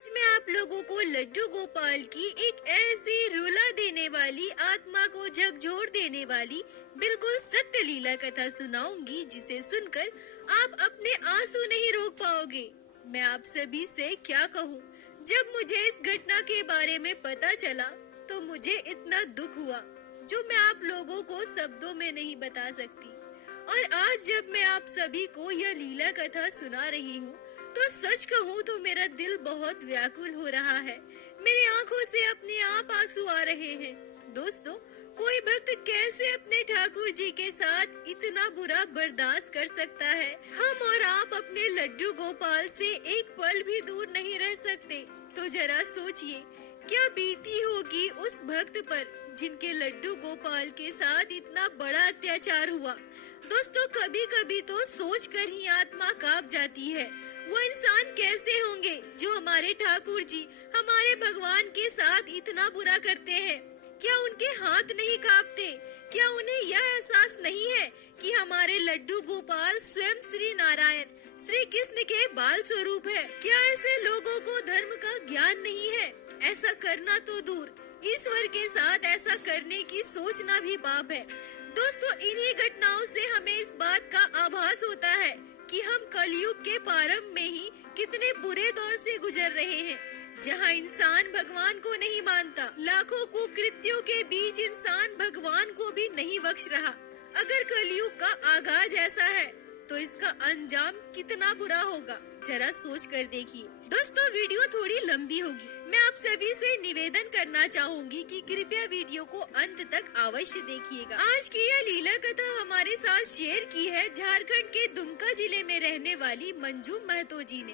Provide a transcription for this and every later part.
आज मैं आप लोगों को लड्डू गोपाल की एक ऐसी रुला देने वाली, आत्मा को झकझोर देने वाली बिल्कुल सत्य लीला कथा सुनाऊंगी, जिसे सुनकर आप अपने आंसू नहीं रोक पाओगे। मैं आप सभी से क्या कहूँ, जब मुझे इस घटना के बारे में पता चला तो मुझे इतना दुख हुआ जो मैं आप लोगों को शब्दों में नहीं बता सकती। और आज जब मैं आप सभी को यह लीला कथा सुना रही हूँ तो सच कहूँ तो मेरा दिल बहुत व्याकुल हो रहा है। मेरी आंखों से अपने आप आंसू आ रहे हैं। दोस्तों, कोई भक्त कैसे अपने ठाकुर जी के साथ इतना बुरा बर्दाश्त कर सकता है? हम और आप अपने लड्डू गोपाल से एक पल भी दूर नहीं रह सकते। तो जरा सोचिए, क्या बीती होगी उस भक्त पर जिनके लड्डू गोपाल के साथ इतना बड़ा अत्याचार हुआ। दोस्तों, कभी कभी तो सोच कर ही आत्मा कांप जाती है। वो इंसान कैसे होंगे जो हमारे ठाकुर जी, हमारे भगवान के साथ इतना बुरा करते हैं? क्या उनके हाथ नहीं कांपते? क्या उन्हें यह एहसास नहीं है कि हमारे लड्डू गोपाल स्वयं श्री नारायण, श्री कृष्ण के बाल स्वरूप है? क्या ऐसे लोगों को धर्म का ज्ञान नहीं है? ऐसा करना तो दूर, ईश्वर के साथ ऐसा करने की सोचना भी पाप है। दोस्तों, इन्हीं घटनाओं से हमें इस बात का आभास होता है कि हम कलयुग के प्रारंभ में ही कितने बुरे दौर से गुजर रहे हैं, जहां इंसान भगवान को नहीं मानता। लाखों कुकृत्यों के बीच इंसान भगवान को भी नहीं बख्श रहा। अगर कलयुग का आगाज ऐसा है तो इसका अंजाम कितना बुरा होगा, जरा सोच कर देखिए। दोस्तों, वीडियो थोड़ी लंबी होगी। मैं आप सभी से निवेदन करना चाहूंगी कि कृपया वीडियो को अंत तक अवश्य देखिएगा। आज की यह लीला कथा हमारे साथ शेयर की है झारखंड के दुमका जिले में रहने वाली मंजू महतो जी ने।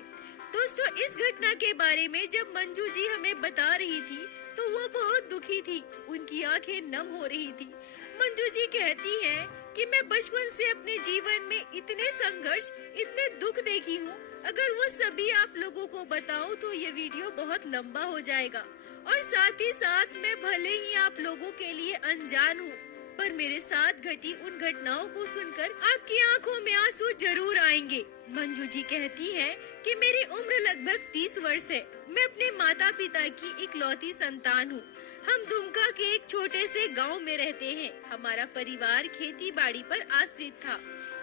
दोस्तों, इस घटना के बारे में जब मंजू जी हमें बता रही थी तो वो बहुत दुखी थी, उनकी आंखें नम हो रही थी। मंजू जी कहती हैं कि मैं बचपन से अपने जीवन में इतने संघर्ष, इतने दुख देखी हूँ। अगर वो सभी आप लोगों को बताऊं तो ये वीडियो बहुत लंबा हो जाएगा, और साथ ही साथ मैं भले ही आप लोगों के लिए अनजान हूँ, पर मेरे साथ घटी उन घटनाओं को सुनकर आपकी आंखों में आंसू जरूर आएंगे। मंजू जी कहती है कि मेरी उम्र लगभग 30 वर्ष है। मैं अपने माता पिता की इकलौती संतान हूँ। हम दुमका के एक छोटे से गांव में रहते हैं। हमारा परिवार खेती बाड़ी पर आश्रित था।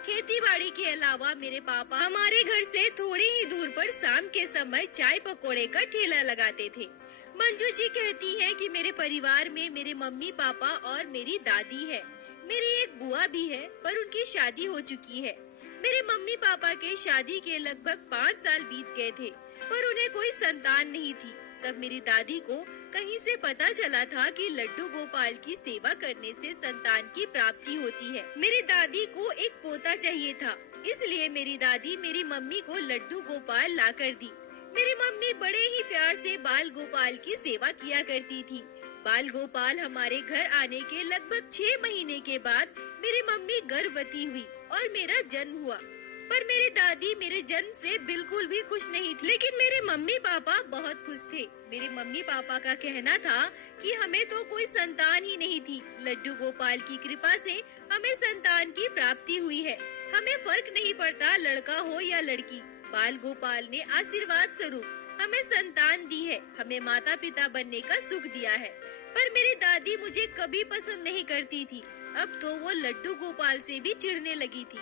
खेती बाड़ी के अलावा मेरे पापा हमारे घर से थोड़ी ही दूर पर शाम के समय चाय पकोड़े का ठेला लगाते थे। मंजू जी कहती हैं कि मेरे परिवार में मेरे मम्मी पापा और मेरी दादी है। मेरी एक बुआ भी है, पर उनकी शादी हो चुकी है। मेरे मम्मी पापा के शादी के लगभग 5 साल बीत गए थे, पर उन्हें कोई संतान नहीं थी। तब मेरी दादी को कहीं से पता चला था कि लड्डू गोपाल की सेवा करने से संतान की प्राप्ति होती है। मेरी दादी को एक पोता चाहिए था, इसलिए मेरी दादी मेरी मम्मी को लड्डू गोपाल ला कर दी। मेरी मम्मी बड़े ही प्यार से बाल गोपाल की सेवा किया करती थी। बाल गोपाल हमारे घर आने के लगभग 6 महीने के बाद मेरी मम्मी गर्भवती हुई और मेरा जन्म हुआ। पर मेरी दादी मेरे जन्म से बिल्कुल भी खुश नहीं थी, लेकिन मेरे मम्मी पापा बहुत खुश थे। मेरे मम्मी पापा का कहना था कि हमें तो कोई संतान ही नहीं थी। लड्डू गोपाल की कृपा से हमें संतान की प्राप्ति हुई है। हमें फर्क नहीं पड़ता लड़का हो या लड़की। बाल गोपाल ने आशीर्वाद स्वरूप हमें संतान दी है, हमें माता पिता बनने का सुख दिया है। पर मेरी दादी मुझे कभी पसंद नहीं करती थी। अब तो वो लड्डू गोपाल से भी चिढ़ने लगी थी।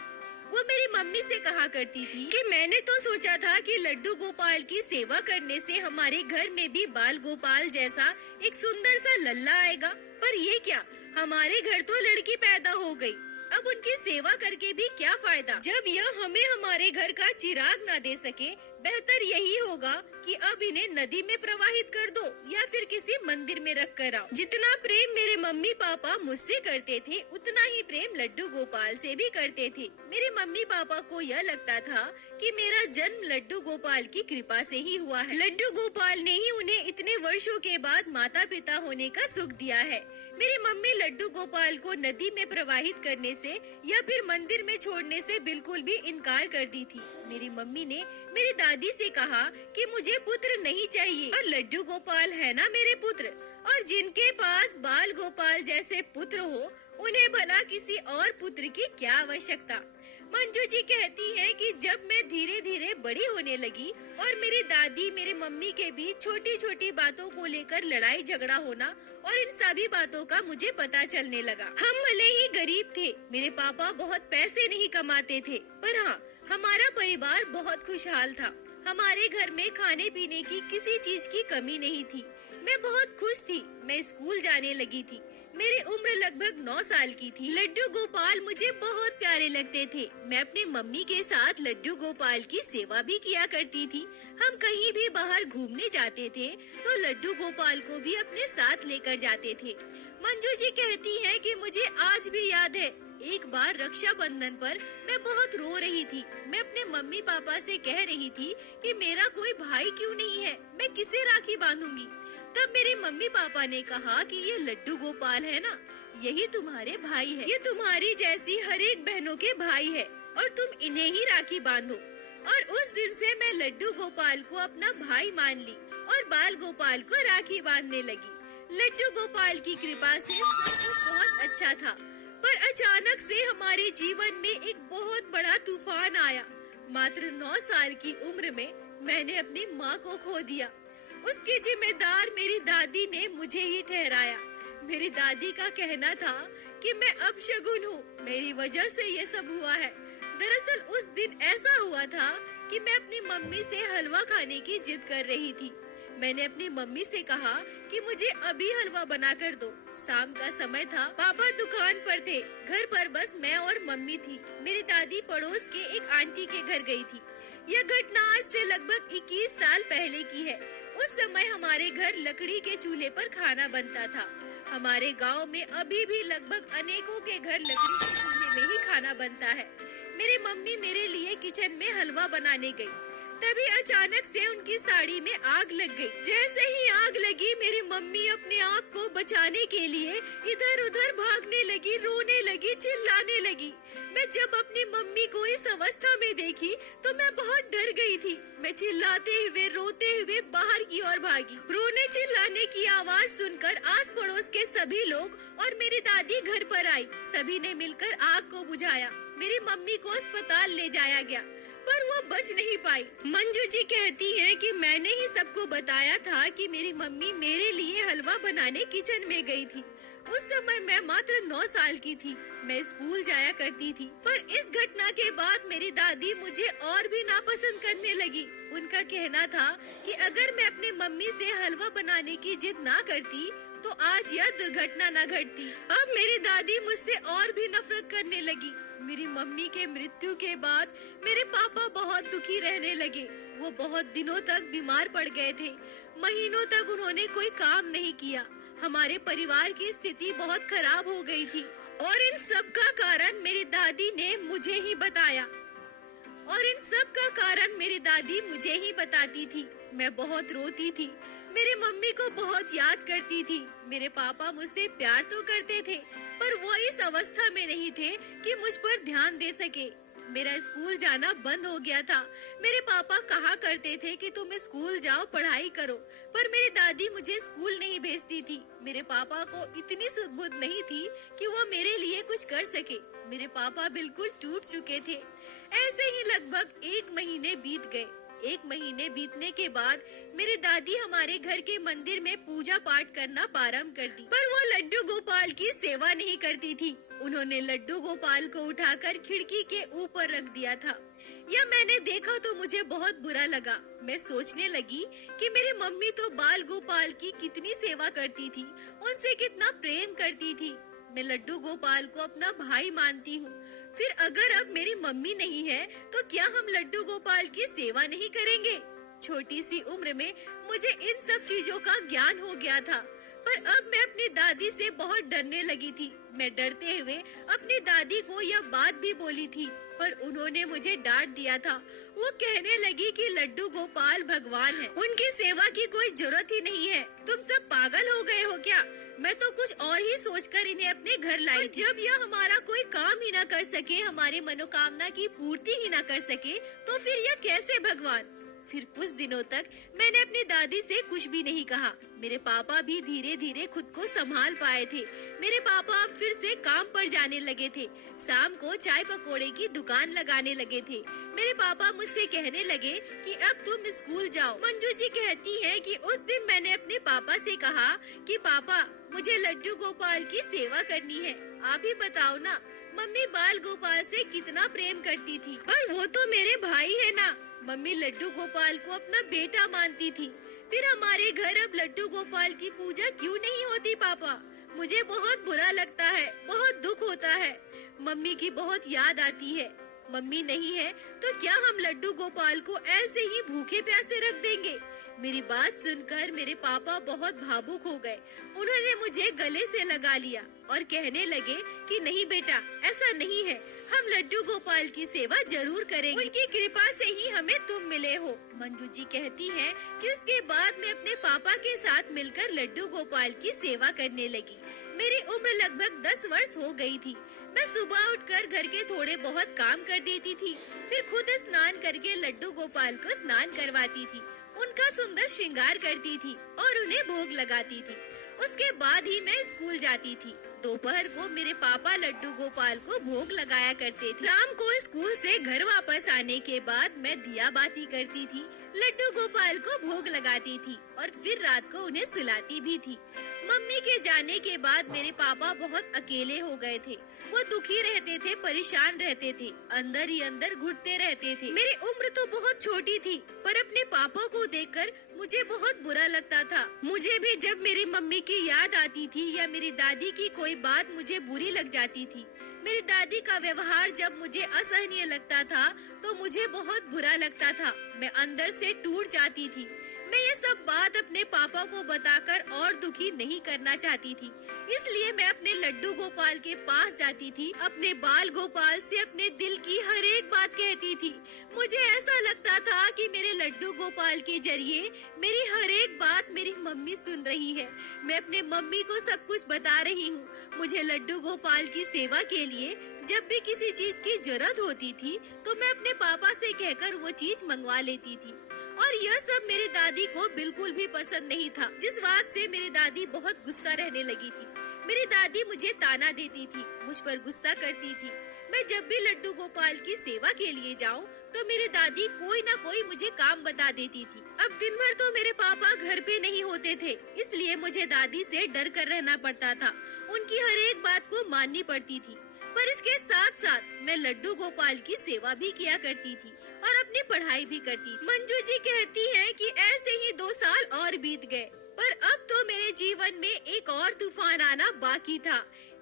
वो मेरी मम्मी से कहा करती थी कि मैंने तो सोचा था कि लड्डू गोपाल की सेवा करने से हमारे घर में भी बाल गोपाल जैसा एक सुंदर सा लल्ला आएगा, पर ये क्या, हमारे घर तो लड़की पैदा हो गई। अब उनकी सेवा करके भी क्या फायदा, जब यह हमें हमारे घर का चिराग ना दे सके। बेहतर यही होगा कि अब इन्हें नदी में प्रवाहित कर दो या फिर किसी मंदिर में रख कर आओ। जितना प्रेम मेरे मम्मी पापा मुझसे करते थे, उतना ही प्रेम लड्डू गोपाल से भी करते थे। मेरे मम्मी पापा को यह लगता था कि मेरा जन्म लड्डू गोपाल की कृपा से ही हुआ है। लड्डू गोपाल ने ही उन्हें इतने वर्षों के बाद माता पिता होने का सुख दिया है। मेरी मम्मी लड्डू गोपाल को नदी में प्रवाहित करने से या फिर मंदिर में छोड़ने से बिल्कुल भी इनकार कर दी थी। मेरी मम्मी ने मेरी दादी से कहा कि मुझे पुत्र नहीं चाहिए और लड्डू गोपाल है ना मेरे पुत्र, और जिनके पास बाल गोपाल जैसे पुत्र हो उन्हें भला किसी और पुत्र की क्या आवश्यकता। मंजू जी कहती हैं कि जब मैं धीरे धीरे बड़ी होने लगी और मेरी दादी मेरे मम्मी के बीच छोटी छोटी बातों को लेकर लड़ाई झगड़ा होना और इन सभी बातों का मुझे पता चलने लगा। हम भले ही गरीब थे, मेरे पापा बहुत पैसे नहीं कमाते थे, पर हाँ, हमारा परिवार बहुत खुशहाल था। हमारे घर में खाने पीने की किसी चीज की कमी नहीं थी। मैं बहुत खुश थी। मैं स्कूल जाने लगी थी। मेरी उम्र लगभग 9 साल की थी। लड्डू गोपाल मुझे बहुत प्यारे लगते थे। मैं अपनी मम्मी के साथ लड्डू गोपाल की सेवा भी किया करती थी। हम कहीं भी बाहर घूमने जाते थे तो लड्डू गोपाल को भी अपने साथ लेकर जाते थे। मंजू जी कहती हैं कि मुझे आज भी याद है, एक बार रक्षाबंधन पर मैं बहुत रो रही थी। मैं अपने मम्मी पापा से कह रही थी कि मेरा कोई भाई क्यों नहीं है, मैं किसे राखी बांधूंगी। तब मेरे मम्मी पापा ने कहा कि ये लड्डू गोपाल है ना, यही तुम्हारे भाई है। ये तुम्हारी जैसी हर एक बहनों के भाई है और तुम इन्हें ही राखी बांधो। और उस दिन से मैं लड्डू गोपाल को अपना भाई मान ली और बाल गोपाल को राखी बांधने लगी। लड्डू गोपाल की कृपा से सब कुछ बहुत अच्छा था, पर अचानक से हमारे जीवन में एक बहुत बड़ा तूफान आया। मात्र 9 साल की उम्र में मैंने अपनी माँ को खो दिया। उसकी जिम्मेदार मेरी दादी ने मुझे ही ठहराया। मेरी दादी का कहना था कि मैं अपशगुन हूँ, मेरी वजह से ये सब हुआ है। दरअसल उस दिन ऐसा हुआ था कि मैं अपनी मम्मी से हलवा खाने की जिद कर रही थी। मैंने अपनी मम्मी से कहा कि मुझे अभी हलवा बना कर दो। शाम का समय था, पापा दुकान पर थे, घर पर बस मैं और मम्मी थी। मेरी दादी पड़ोस के एक आंटी के घर गई थी। यह घटना आज से लगभग 21 साल पहले की है। उस समय हमारे घर लकड़ी के चूल्हे पर खाना बनता था। हमारे गांव में अभी भी लगभग अनेकों के घर लकड़ी के चूल्हे में ही खाना बनता है। मेरी मम्मी मेरे लिए किचन में हलवा बनाने गई। तभी अचानक से उनकी साड़ी में आग लग गई। जैसे ही आग लगी, मेरी मम्मी अपने आप को बचाने के लिए इधर उधर भागने लगी, रोने लगी, चिल्लाने लगी। मैं जब अपनी मम्मी को इस अवस्था में देखी तो मैं बहुत डर गई थी। मैं चिल्लाते हुए रोते हुए बाहर की ओर भागी। रोने चिल्लाने की आवाज सुनकर आस पड़ोस के सभी लोग और मेरी दादी घर पर आई। सभी ने मिलकर आग को बुझाया। मेरी मम्मी को अस्पताल ले जाया गया, पर वो बच नहीं पाई। मंजू जी कहती हैं कि मैंने ही सबको बताया था कि मेरी मम्मी मेरे लिए हलवा बनाने किचन में गई थी। उस समय मैं मात्र 9 साल की थी। मैं स्कूल जाया करती थी, पर इस घटना के बाद मेरी दादी मुझे और भी नापसंद करने लगी। उनका कहना था कि अगर मैं अपने मम्मी से हलवा बनाने की जिद ना करती तो आज यह दुर्घटना न घटती। अब मेरी दादी मुझसे और भी नफरत करने लगी। मेरी मम्मी के मृत्यु के बाद मेरे पापा बहुत दुखी रहने लगे। वो बहुत दिनों तक बीमार पड़ गए थे। महीनों तक उन्होंने कोई काम नहीं किया। हमारे परिवार की स्थिति बहुत खराब हो गई थी और इन सब का कारण मेरी दादी ने मुझे ही बताया। मेरी दादी मुझे ही बताती थी। मैं बहुत रोती थी। मेरी मम्मी को बहुत याद करती थी। मेरे पापा मुझसे प्यार तो करते थे, पर वो इस अवस्था में नहीं थे कि मुझ पर ध्यान दे सके। मेरा स्कूल जाना बंद हो गया था। मेरे पापा कहा करते थे कि तुम स्कूल जाओ, पढ़ाई करो, पर मेरी दादी मुझे स्कूल नहीं भेजती थी। मेरे पापा को इतनी सुध-बुध नहीं थी कि वो मेरे लिए कुछ कर सके। मेरे पापा बिल्कुल टूट चुके थे। ऐसे ही लगभग 1 महीने बीत गए। 1 महीने बीतने के बाद मेरी दादी हमारे घर के मंदिर में पूजा पाठ करना प्रारंभ कर दी, पर वो लड्डू गोपाल की सेवा नहीं करती थी। उन्होंने लड्डू गोपाल को उठाकर खिड़की के ऊपर रख दिया था। यह मैंने देखा तो मुझे बहुत बुरा लगा। मैं सोचने लगी कि मेरी मम्मी तो बाल गोपाल की कितनी सेवा करती थी, उनसे कितना प्रेम करती थी। मैं लड्डू गोपाल को अपना भाई मानती हूँ। फिर अगर अब मेरी मम्मी नहीं है तो क्या हम लड्डू गोपाल की सेवा नहीं करेंगे? छोटी सी उम्र में मुझे इन सब चीजों का ज्ञान हो गया था, पर अब मैं अपनी दादी से बहुत डरने लगी थी। मैं डरते हुए अपनी दादी को यह बात भी बोली थी, पर उन्होंने मुझे डांट दिया था। वो कहने लगी कि लड्डू गोपाल भगवान है, उनकी सेवा की कोई जरूरत ही नहीं है। तुम सब पागल हो गए हो क्या? मैं तो कुछ और ही सोचकर इन्हें अपने घर लाई। जब यह हमारा कोई काम ही न कर सके, हमारे मनोकामना की पूर्ति ही न कर सके, तो फिर यह कैसे भगवान? फिर कुछ दिनों तक मैंने अपनी दादी से कुछ भी नहीं कहा। मेरे पापा भी धीरे धीरे खुद को संभाल पाए थे। मेरे पापा अब फिर से काम पर जाने लगे थे। शाम को चाय पकोड़े की दुकान लगाने लगे थे। मेरे पापा मुझसे कहने लगे कि अब तुम स्कूल जाओ। मंजू जी कहती है कि उस दिन मैंने अपने पापा से कहा कि पापा, मुझे लड्डू गोपाल की सेवा करनी है। आप ही बताओ ना, मम्मी बाल गोपाल से कितना प्रेम करती थी, और वो तो मेरे भाई है ना। मम्मी लड्डू गोपाल को अपना बेटा मानती थी। फिर हमारे घर अब लड्डू गोपाल की पूजा क्यों नहीं होती पापा? मुझे बहुत बुरा लगता है, बहुत दुख होता है। मम्मी की बहुत याद आती है। मम्मी नहीं है तो क्या हम लड्डू गोपाल को ऐसे ही भूखे प्यासे रख देंगे? मेरी बात सुनकर मेरे पापा बहुत भावुक हो गए। उन्होंने मुझे गले से लगा लिया और कहने लगे कि नहीं बेटा, ऐसा नहीं है, हम लड्डू गोपाल की सेवा जरूर करेंगे। उनकी कृपा से ही हमें तुम मिले हो। मंजू जी कहती है कि उसके बाद मैं अपने पापा के साथ मिलकर लड्डू गोपाल की सेवा करने लगी। मेरी उम्र लगभग 10 वर्ष हो गई थी। मैं सुबह उठकर घर के थोड़े बहुत काम कर देती थी, फिर खुद स्नान करके लड्डू गोपाल को स्नान करवाती थी, उनका सुंदर श्रृंगार करती थी और उन्हें भोग लगाती थी। उसके बाद ही मैं स्कूल जाती थी। दोपहर को मेरे पापा लड्डू गोपाल को भोग लगाया करते थे। शाम को स्कूल से घर वापस आने के बाद मैं दिया बाती करती थी, लड्डू गोपाल को भोग लगाती थी और फिर रात को उन्हें सुलाती भी थी। मम्मी के जाने के बाद मेरे पापा बहुत अकेले हो गए थे। वो दुखी रहते थे, परेशान रहते थे, अंदर ही अंदर घुटते रहते थे। मेरी उम्र तो बहुत छोटी थी, पर अपने पापा को देखकर मुझे बहुत बुरा लगता था। मुझे भी जब मेरी मम्मी की याद आती थी या मेरी दादी की कोई बात मुझे बुरी लग जाती थी, मेरी दादी का व्यवहार जब मुझे असहनीय लगता था, तो मुझे बहुत बुरा लगता था। मैं अंदर से टूट जाती थी। मैं ये सब बात अपने पापा को बताकर और दुखी नहीं करना चाहती थी, इसलिए मैं अपने लड्डू गोपाल के पास जाती थी, अपने बाल गोपाल से अपने दिल की हर एक बात कहती थी। मुझे ऐसा लगता था कि मेरे लड्डू गोपाल के जरिए मेरी हर एक बात मेरी मम्मी सुन रही है। मैं अपने मम्मी को सब कुछ बता रही हूँ। मुझे लड्डू गोपाल की सेवा के लिए जब भी किसी चीज की जरूरत होती थी, तो मैं अपने पापा से कहकर वो चीज मंगवा लेती थी। और यह सब मेरी दादी को बिल्कुल भी पसंद नहीं था, जिस बात से मेरी दादी बहुत गुस्सा रहने लगी थी। मेरी दादी मुझे ताना देती थी, मुझ पर गुस्सा करती थी। मैं जब भी लड्डू गोपाल की सेवा के लिए जाऊं, तो मेरी दादी कोई ना कोई मुझे काम बता देती थी। अब दिन भर तो मेरे पापा घर पे नहीं होते थे, इसलिए मुझे दादी से डर कर रहना पड़ता था। उनकी हर एक बात को माननी पड़ती थी। पर इसके साथ साथ मैं लड्डू गोपाल की सेवा भी किया करती थी और अपनी पढ़ाई भी करती थी। मंजू जी कहती हैं कि ऐसे ही 2 साल और बीत गए, पर अब तो मेरे जीवन में एक और तूफान आना बाकी था।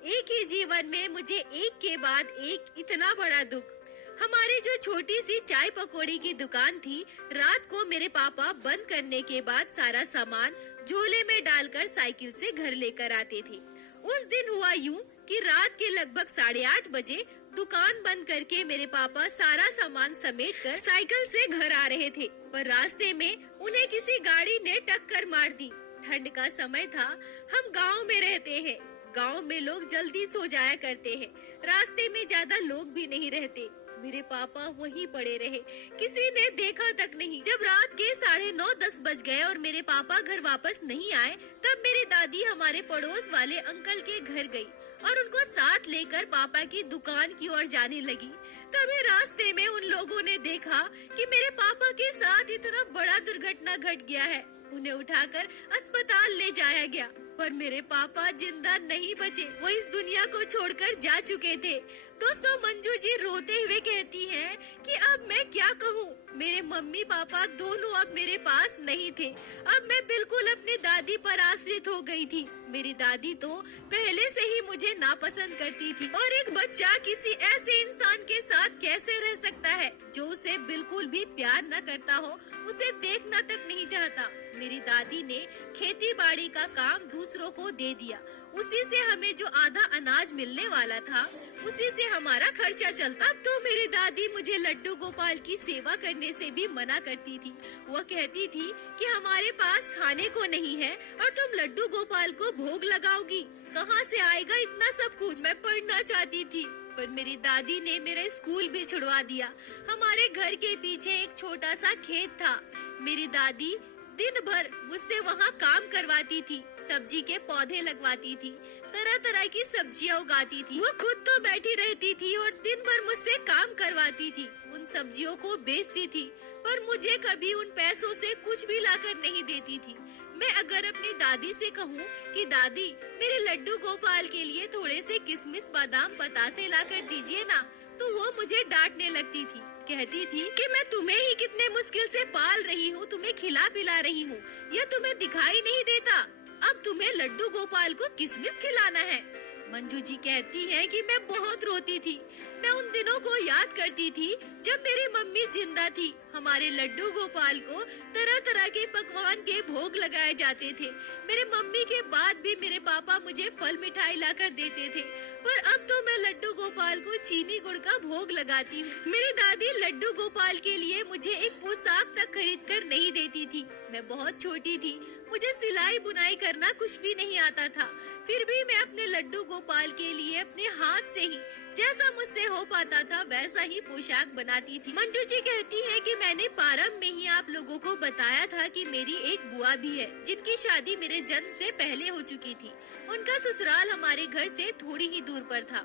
एक ही जीवन में मुझे एक के बाद एक इतना बड़ा दुख। हमारी जो छोटी सी चाय पकौड़ी की दुकान थी, रात को मेरे पापा बंद करने के बाद सारा सामान झोले में डालकर साइकिल से घर लेकर आते थे। उस दिन हुआ यूं कि रात के लगभग 8:30 बजे दुकान बंद करके मेरे पापा सारा सामान समेटकर साइकिल से घर आ रहे थे, पर रास्ते में उन्हें किसी गाड़ी ने टक्कर मार दी। ठंड का समय था, हम गांव में रहते हैं। गांव में लोग जल्दी सो जाया करते हैं, रास्ते में ज्यादा लोग भी नहीं रहते। मेरे पापा वहीं पड़े रहे, किसी ने देखा तक नहीं। जब रात के 9:30-10 बज गए और मेरे पापा घर वापस नहीं आए, तब मेरी दादी हमारे पड़ोस वाले अंकल के घर गई और उनको साथ लेकर पापा की दुकान की ओर जाने लगी। तभी रास्ते में उन लोगों ने देखा कि मेरे पापा के साथ इतना बड़ा दुर्घटना घट गया है। उन्हें उठाकर अस्पताल ले जाया गया, पर मेरे पापा जिंदा नहीं बचे। वो इस दुनिया को छोड़कर जा चुके थे। दोस्तों, मंजू जी रोते हुए कहती हैं कि अब मैं क्या कहूँ, मेरे मम्मी पापा दोनों अब मेरे पास नहीं थे। अब मैं बिल्कुल अपनी दादी पर आश्रित हो गई थी। मेरी दादी तो पहले से ही मुझे नापसंद करती थी, और एक बच्चा किसी ऐसे इंसान के साथ कैसे रह सकता है जो उसे बिल्कुल भी प्यार न करता हो, उसे देखना तक नहीं चाहता। मेरी दादी ने खेती बाड़ी का काम दूसरों को दे दिया। उसी से हमें जो आधा अनाज मिलने वाला था, उसी से हमारा खर्चा चलता। तो मेरी दादी मुझे लड्डू गोपाल की सेवा करने से भी मना करती थी। वह कहती थी कि हमारे पास खाने को नहीं है और तुम लड्डू गोपाल को भोग लगाओगी, कहाँ से आएगा इतना सब कुछ। मैं पढ़ना चाहती थी, पर मेरी दादी ने मेरा स्कूल भी छुड़वा दिया। हमारे घर के पीछे एक छोटा सा खेत था। मेरी दादी दिन भर मुझसे वहाँ काम करवाती थी, सब्जी के पौधे लगवाती थी, तरह तरह की सब्जियाँ उगाती थी। वो खुद तो बैठी रहती थी और दिन भर मुझसे काम करवाती थी, उन सब्जियों को बेचती थी, पर मुझे कभी उन पैसों से कुछ भी लाकर नहीं देती थी। मैं अगर अपनी दादी से कहूँ कि दादी मेरे लड्डू गोपाल के लिए थोड़े से किशमिश बादाम बतासे लाकर दीजिए ना, तो वो मुझे डांटने लगती थी। कहती थी कि मैं तुम्हें ही कितने मुश्किल से पाल रही हूँ, तुम्हें खिला पिला रही हूँ, यह तुम्हें दिखाई नहीं देता? अब तुम्हें लड्डू गोपाल को किशमिश खिलाना है। मंजू जी कहती हैं कि मैं बहुत रोती थी। मैं उन दिनों को याद करती थी जब मेरी मम्मी जिंदा थी। हमारे लड्डू गोपाल को तरह तरह के पकवान के भोग लगाए जाते थे। मेरे मम्मी के बाद भी मेरे पापा मुझे फल मिठाई लाकर देते थे, पर अब तो मैं लड्डू गोपाल को चीनी गुड़ का भोग लगाती हूँ। मेरी दादी लड्डू गोपाल के लिए मुझे एक पोशाक तक खरीद कर नहीं देती थी। मैं बहुत छोटी थी, मुझे सिलाई बुनाई करना कुछ भी नहीं आता था, फिर भी मैं अपने लड्डू गोपाल के लिए अपने हाथ से ही जैसा मुझसे हो पाता था वैसा ही पोशाक बनाती थी। मंजू जी कहती है कि मैंने प्रारंभ में ही आप लोगों को बताया था कि मेरी एक बुआ भी है, जिनकी शादी मेरे जन्म से पहले हो चुकी थी। उनका ससुराल हमारे घर से थोड़ी ही दूर पर था।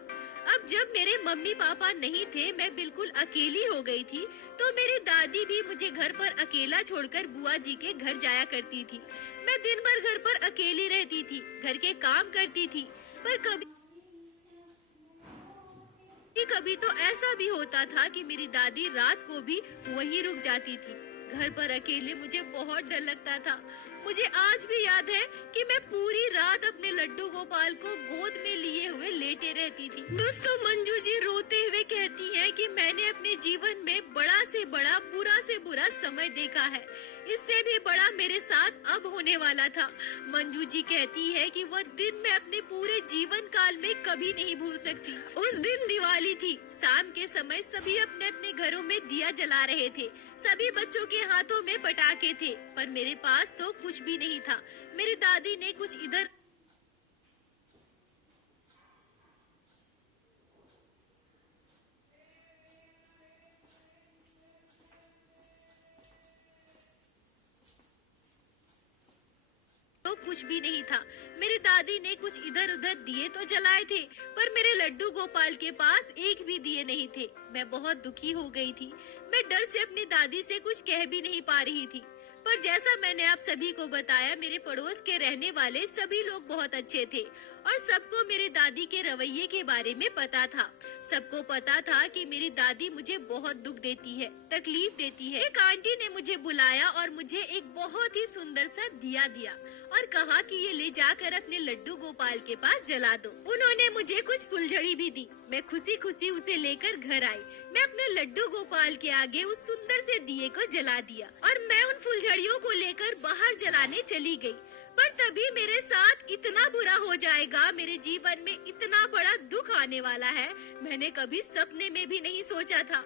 अब जब मेरे मम्मी पापा नहीं थे, मैं बिल्कुल अकेली हो गई थी, तो मेरी दादी भी मुझे घर पर अकेला छोड़कर बुआ जी के घर जाया करती थी। मैं दिन भर घर पर अकेली रहती थी, घर के काम करती थी, पर कभी कभी तो ऐसा भी होता था कि मेरी दादी रात को भी वहीं रुक जाती थी। घर पर अकेले मुझे बहुत डर लगता था। मुझे आज भी याद है कि मैं पूरी रात अपने लड्डू गोपाल को गोद में लिए हुए लेटे रहती थी। दोस्तों, मंजू जी रोते हुए कहती हैं कि मैंने अपने जीवन में बड़ा से बड़ा, बुरा से बुरा समय देखा है। इससे भी बड़ा मेरे साथ अब होने वाला था। मंजू जी कहती है कि वह दिन मैं अपने पूरे जीवन काल में कभी नहीं भूल सकती। उस दिन दिवाली थी। शाम के समय सभी अपने अपने घरों में दिया जला रहे थे। सभी बच्चों के हाथों में पटाखे थे, पर मेरे पास तो कुछ भी नहीं था। मेरी दादी ने कुछ इधर तो कुछ भी नहीं था। मेरी दादी ने कुछ इधर उधर दिए तो जलाए थे, पर मेरे लड्डू गोपाल के पास एक भी दिए नहीं थे। मैं बहुत दुखी हो गई थी। मैं डर से अपनी दादी से कुछ कह भी नहीं पा रही थी। पर जैसा मैंने आप सभी को बताया, मेरे पड़ोस के रहने वाले सभी लोग बहुत अच्छे थे और सबको मेरे दादी के रवैये के बारे में पता था। सबको पता था कि मेरी दादी मुझे बहुत दुख देती है, तकलीफ देती है। एक आंटी ने मुझे बुलाया और मुझे एक बहुत ही सुंदर सा दिया दिया और कहा कि ये ले जाकर अपने लड्डू गोपाल के पास जला दो। उन्होंने मुझे कुछ फुलझड़ी भी दी। मैं खुशी खुशी उसे लेकर घर आई। मैं अपने लड्डू गोपाल के आगे उस सुंदर से दिए को जला दिया और मैं उन फुलझड़ियों को लेकर बाहर जलाने चली गई। पर तभी मेरे साथ इतना बुरा हो जाएगा, मेरे जीवन में इतना बड़ा दुख आने वाला है, मैंने कभी सपने में भी नहीं सोचा था।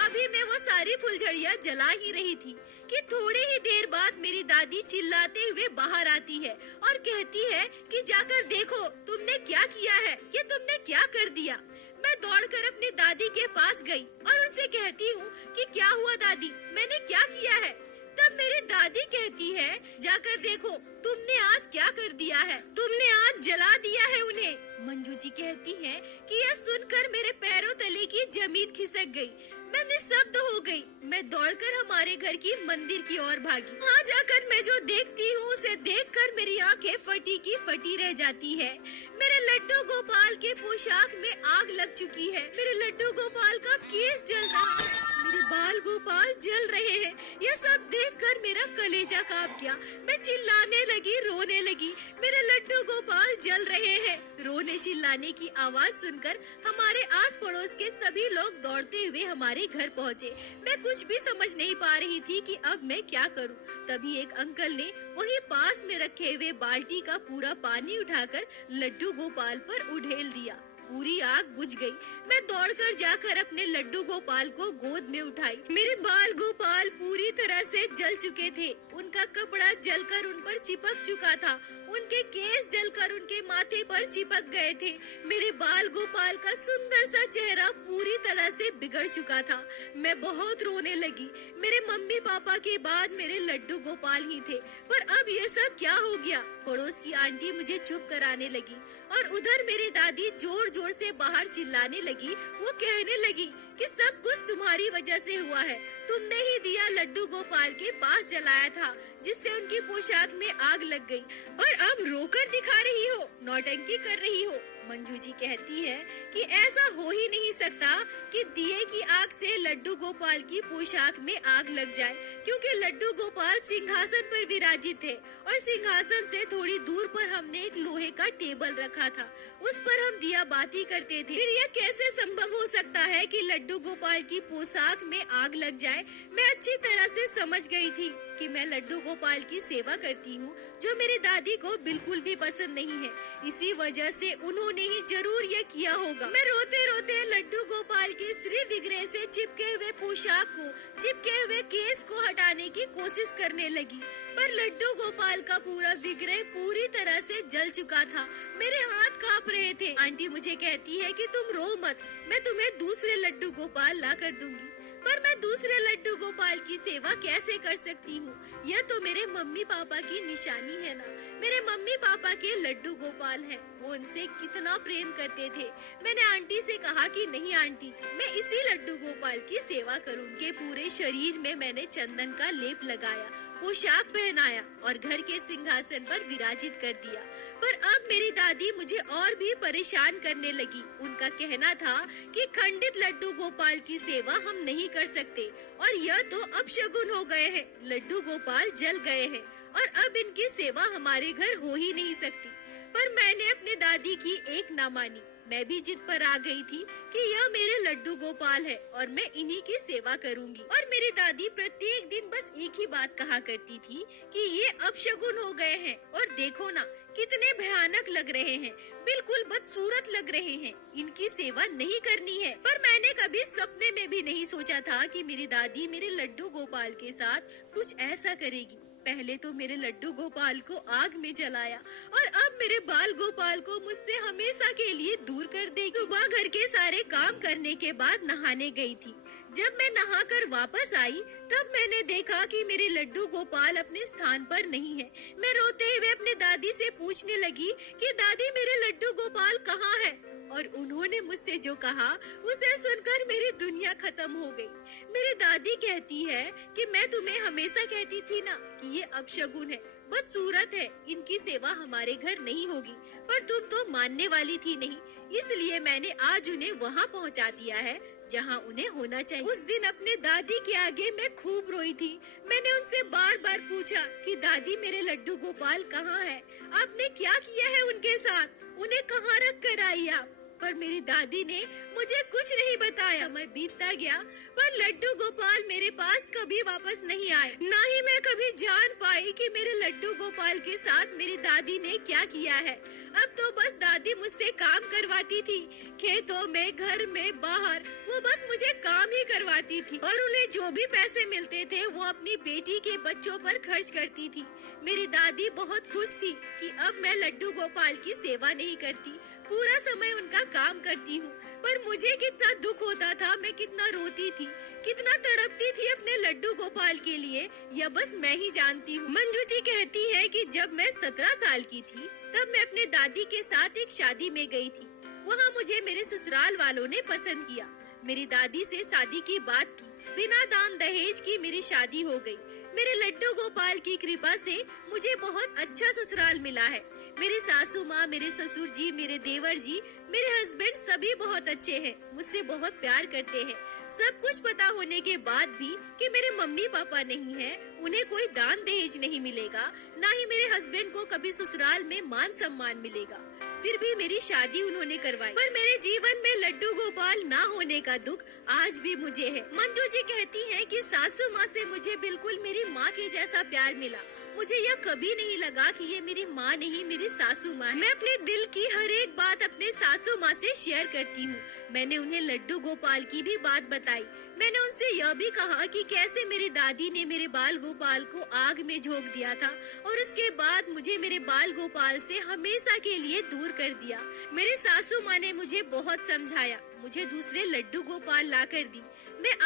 अभी मैं वो सारी फुलझड़ियाँ जला ही रही थी कि थोड़ी ही देर बाद मेरी दादी चिल्लाते हुए बाहर आती है और कहती है कि जाकर देखो तुमने क्या किया है, ये तुमने क्या कर दिया। मैं दौड़कर अपनी दादी के पास गई और उनसे कहती हूँ कि क्या हुआ दादी, मैंने क्या किया है। तब मेरी दादी कहती है, जाकर देखो तुमने आज क्या कर दिया है, तुमने आज जला दिया है उन्हें। मंजू जी कहती हैं कि यह सुनकर मेरे पैरों तले की जमीन खिसक गई। मैं निशब्द हो गई। मैं दौड़कर हमारे घर की मंदिर की ओर भागी। वहाँ जाकर मैं जो देखती हूँ उसे देखकर मेरी आंखें फटी की फटी रह जाती है। मेरे लड्डू गोपाल के पोशाक में आग लग चुकी है। मेरे लड्डू गोपाल का केस जल रहा है, मेरे बाल गोपाल जल रहे हैं। यह सब देखकर मेरा कलेजा कांप गया। मैं चिल्लाने लगी, रोने लगी। मेरे लड्डू गोपाल जल रहे हैं। रोने चिल्लाने की आवाज सुनकर हमारे आस पड़ोस के सभी लोग दौड़ते हुए हमारे घर पहुँचे। मैं कुछ भी समझ नहीं पा रही थी कि अब मैं क्या करूं। तभी एक अंकल ने वहीं पास में रखे हुए बाल्टी का पूरा पानी उठाकर लड्डू गोपाल पर उड़ेल दिया। पूरी आग बुझ गई। मैं दौड़कर जाकर अपने लड्डू गोपाल को गोद में उठाई। मेरे बाल गोपाल पूरी तरह से जल चुके थे। उनका कपड़ा जलकर उन पर चिपक चुका था। उनके केस जलकर उनके माथे पर चिपक गए थे। मेरे बाल गोपाल का सुंदर सा चेहरा पूरी तरह से बिगड़ चुका था। मैं बहुत रोने लगी। मेरे मम्मी पापा के बाद मेरे लड्डू गोपाल ही थे, पर अब ये सब क्या हो गया? पड़ोस की आंटी मुझे चुप कराने लगी और उधर मेरी दादी जोर जोर से बाहर चिल्लाने लगी। वो कहने लगी कि सब कुछ तुम्हारी वजह से हुआ है। तुमने ही दिया लड्डू गोपाल के पास जलाया था, जिससे उनकी पोशाक में आग लग गई, और अब रोकर दिखा रही हो, नौटंकी कर रही हो। मंजू जी कहती है कि ऐसा हो ही नहीं सकता कि दिए की आग से लड्डू गोपाल की पोशाक में आग लग जाए, क्योंकि लड्डू गोपाल सिंहासन पर विराजित थे और सिंहासन से थोड़ी दूर पर हमने एक लोहे का टेबल रखा था, उस पर हम दिया बाती करते थे। फिर यह कैसे संभव हो सकता है कि लड्डू गोपाल की पोशाक में आग लग जाए? मैं अच्छी तरह से समझ गई थी कि मैं लड्डू गोपाल की सेवा करती हूँ, जो मेरी दादी को बिल्कुल भी पसंद नहीं है। इसी वजह से उन्होंने ही जरूर ये किया होगा। मैं रोते रोते लड्डू गोपाल के श्री विग्रह से चिपके हुए पोशाक को, चिपके हुए केस को हटाने की कोशिश करने लगी, पर लड्डू गोपाल का पूरा विग्रह पूरी तरह से जल चुका था। मेरे हाथ कांप रहे थे। आंटी मुझे कहती है कि तुम रो मत, मैं तुम्हें दूसरे लड्डू गोपाल ला कर दूंगी। पर मैं दूसरे लड्डू गोपाल की सेवा कैसे कर सकती हूँ? यह तो मेरे मम्मी पापा की निशानी है ना। मेरे मम्मी पापा के लड्डू गोपाल हैं, वो उनसे कितना प्रेम करते थे। मैंने आंटी से कहा कि नहीं आंटी, मैं इसी लड्डू गोपाल की सेवा करूँगी। के पूरे शरीर में मैंने चंदन का लेप लगाया, पोशाक पहनाया और घर के सिंहासन पर विराजित कर दिया। पर अब मेरी दादी मुझे और भी परेशान करने लगी। उनका कहना था कि खंडित लड्डू गोपाल की सेवा हम नहीं कर सकते, और यह तो अपशगुन हो गए हैं। लड्डू गोपाल जल गए हैं और अब इनकी सेवा हमारे घर हो ही नहीं सकती। पर मैंने अपने दादी की एक ना मानी। मैं भी जिद पर आ गई थी कि यह मेरे लड्डू गोपाल है और मैं इन्हीं की सेवा करूंगी। और मेरी दादी प्रत्येक दिन बस एक ही बात कहा करती थी कि ये अपशगुन हो गए हैं, और देखो ना कितने भयानक लग रहे हैं, बिल्कुल बदसूरत लग रहे हैं, इनकी सेवा नहीं करनी है। पर मैंने कभी सपने में भी नहीं सोचा था कि मेरी दादी मेरे लड्डू गोपाल के साथ कुछ ऐसा करेगी। पहले तो मेरे लड्डू गोपाल को आग में जलाया, और अब मेरे बाल गोपाल को मुझसे हमेशा के लिए दूर कर देगी। सुबह घर के सारे काम करने के बाद नहाने गई थी। जब मैं नहाकर वापस आई, तब मैंने देखा कि मेरे लड्डू गोपाल अपने स्थान पर नहीं है। मैं रोते हुए अपने दादी से पूछने लगी कि दादी मेरे लड्डू गोपाल कहाँ है? और उन्होंने मुझसे जो कहा उसे सुनकर मेरी दुनिया खत्म हो गई। मेरी दादी कहती है कि मैं तुम्हें हमेशा कहती थी ना कि ये अपशगुन है, बदसूरत है, इनकी सेवा हमारे घर नहीं होगी, पर तुम तो मानने वाली थी नहीं, इसलिए मैंने आज उन्हें वहाँ पहुँचा दिया है जहाँ उन्हें होना चाहिए। उस दिन अपने दादी के आगे मैं खूब रोई थी। मैंने उनसे बार बार पूछा कि दादी मेरे लड्डू गोपाल कहाँ है? आपने क्या किया है उनके साथ? उन्हें कहाँ रख कर आई आप? पर मेरी दादी ने मुझे कुछ नहीं बताया। मैं बीतता गया, पर लड्डू गोपाल मेरे पास कभी वापस नहीं आए। ना ही मैं कभी जान पाई कि मेरे लड्डू गोपाल के साथ मेरी दादी ने क्या किया है। अब तो बस दादी मुझसे काम करवाती थी, खेतों में, घर में, बाहर, वो बस मुझे काम ही करवाती थी, और उन्हें जो भी पैसे मिलते थे वो अपनी बेटी के बच्चों पर खर्च करती थी। मेरी दादी बहुत खुश थी कि अब मैं लड्डू गोपाल की सेवा नहीं करती, पूरा समय उनका काम करती हूँ। पर मुझे कितना दुख होता था, मैं कितना रोती थी, कितना तड़पती थी अपने लड्डू गोपाल के लिए, यह बस मैं ही जानती हूँ। मंजू जी कहती है कि जब मैं 17 साल की थी, तब मैं अपने दादी के साथ एक शादी में गई थी। वहाँ मुझे मेरे ससुराल वालों ने पसंद किया। मेरी दादी से शादी की बात की, बिना दान दहेज की मेरी शादी हो गई। मेरे लड्डू गोपाल की कृपा से मुझे बहुत अच्छा ससुराल मिला है। मेरी सासू माँ, मेरे ससुर जी, मेरे देवर जी, मेरे हस्बैंड सभी बहुत अच्छे हैं, मुझसे बहुत प्यार करते हैं। सब कुछ पता होने के बाद भी कि मेरे मम्मी पापा नहीं हैं, उन्हें कोई दान दहेज नहीं मिलेगा, ना ही मेरे हस्बैंड को कभी ससुराल में मान सम्मान मिलेगा, फिर भी मेरी शादी उन्होंने करवाई। पर मेरे जीवन में लड्डू गोपाल ना होने का दुख आज भी मुझे है। मंजू जी कहती हैं कि सासू माँ से मुझे बिल्कुल मेरी माँ के जैसा प्यार मिला, मुझे यह कभी नहीं लगा कि ये मेरी माँ नहीं, मेरी सासू माँ है। मैं अपने दिल की हर एक बात अपने सासू माँ से शेयर करती हूँ। मैंने उन्हें लड्डू गोपाल की भी बात बताई। मैंने उनसे यह भी कहा कि कैसे मेरी दादी ने मेरे बाल गोपाल को आग में झोंक दिया था और उसके बाद मुझे मेरे बाल गोपाल से हमेशा के लिए दूर कर दिया। मेरे सासू माँ ने मुझे बहुत समझाया, मुझे दूसरे लड्डू गोपाल ला कर दी। मैं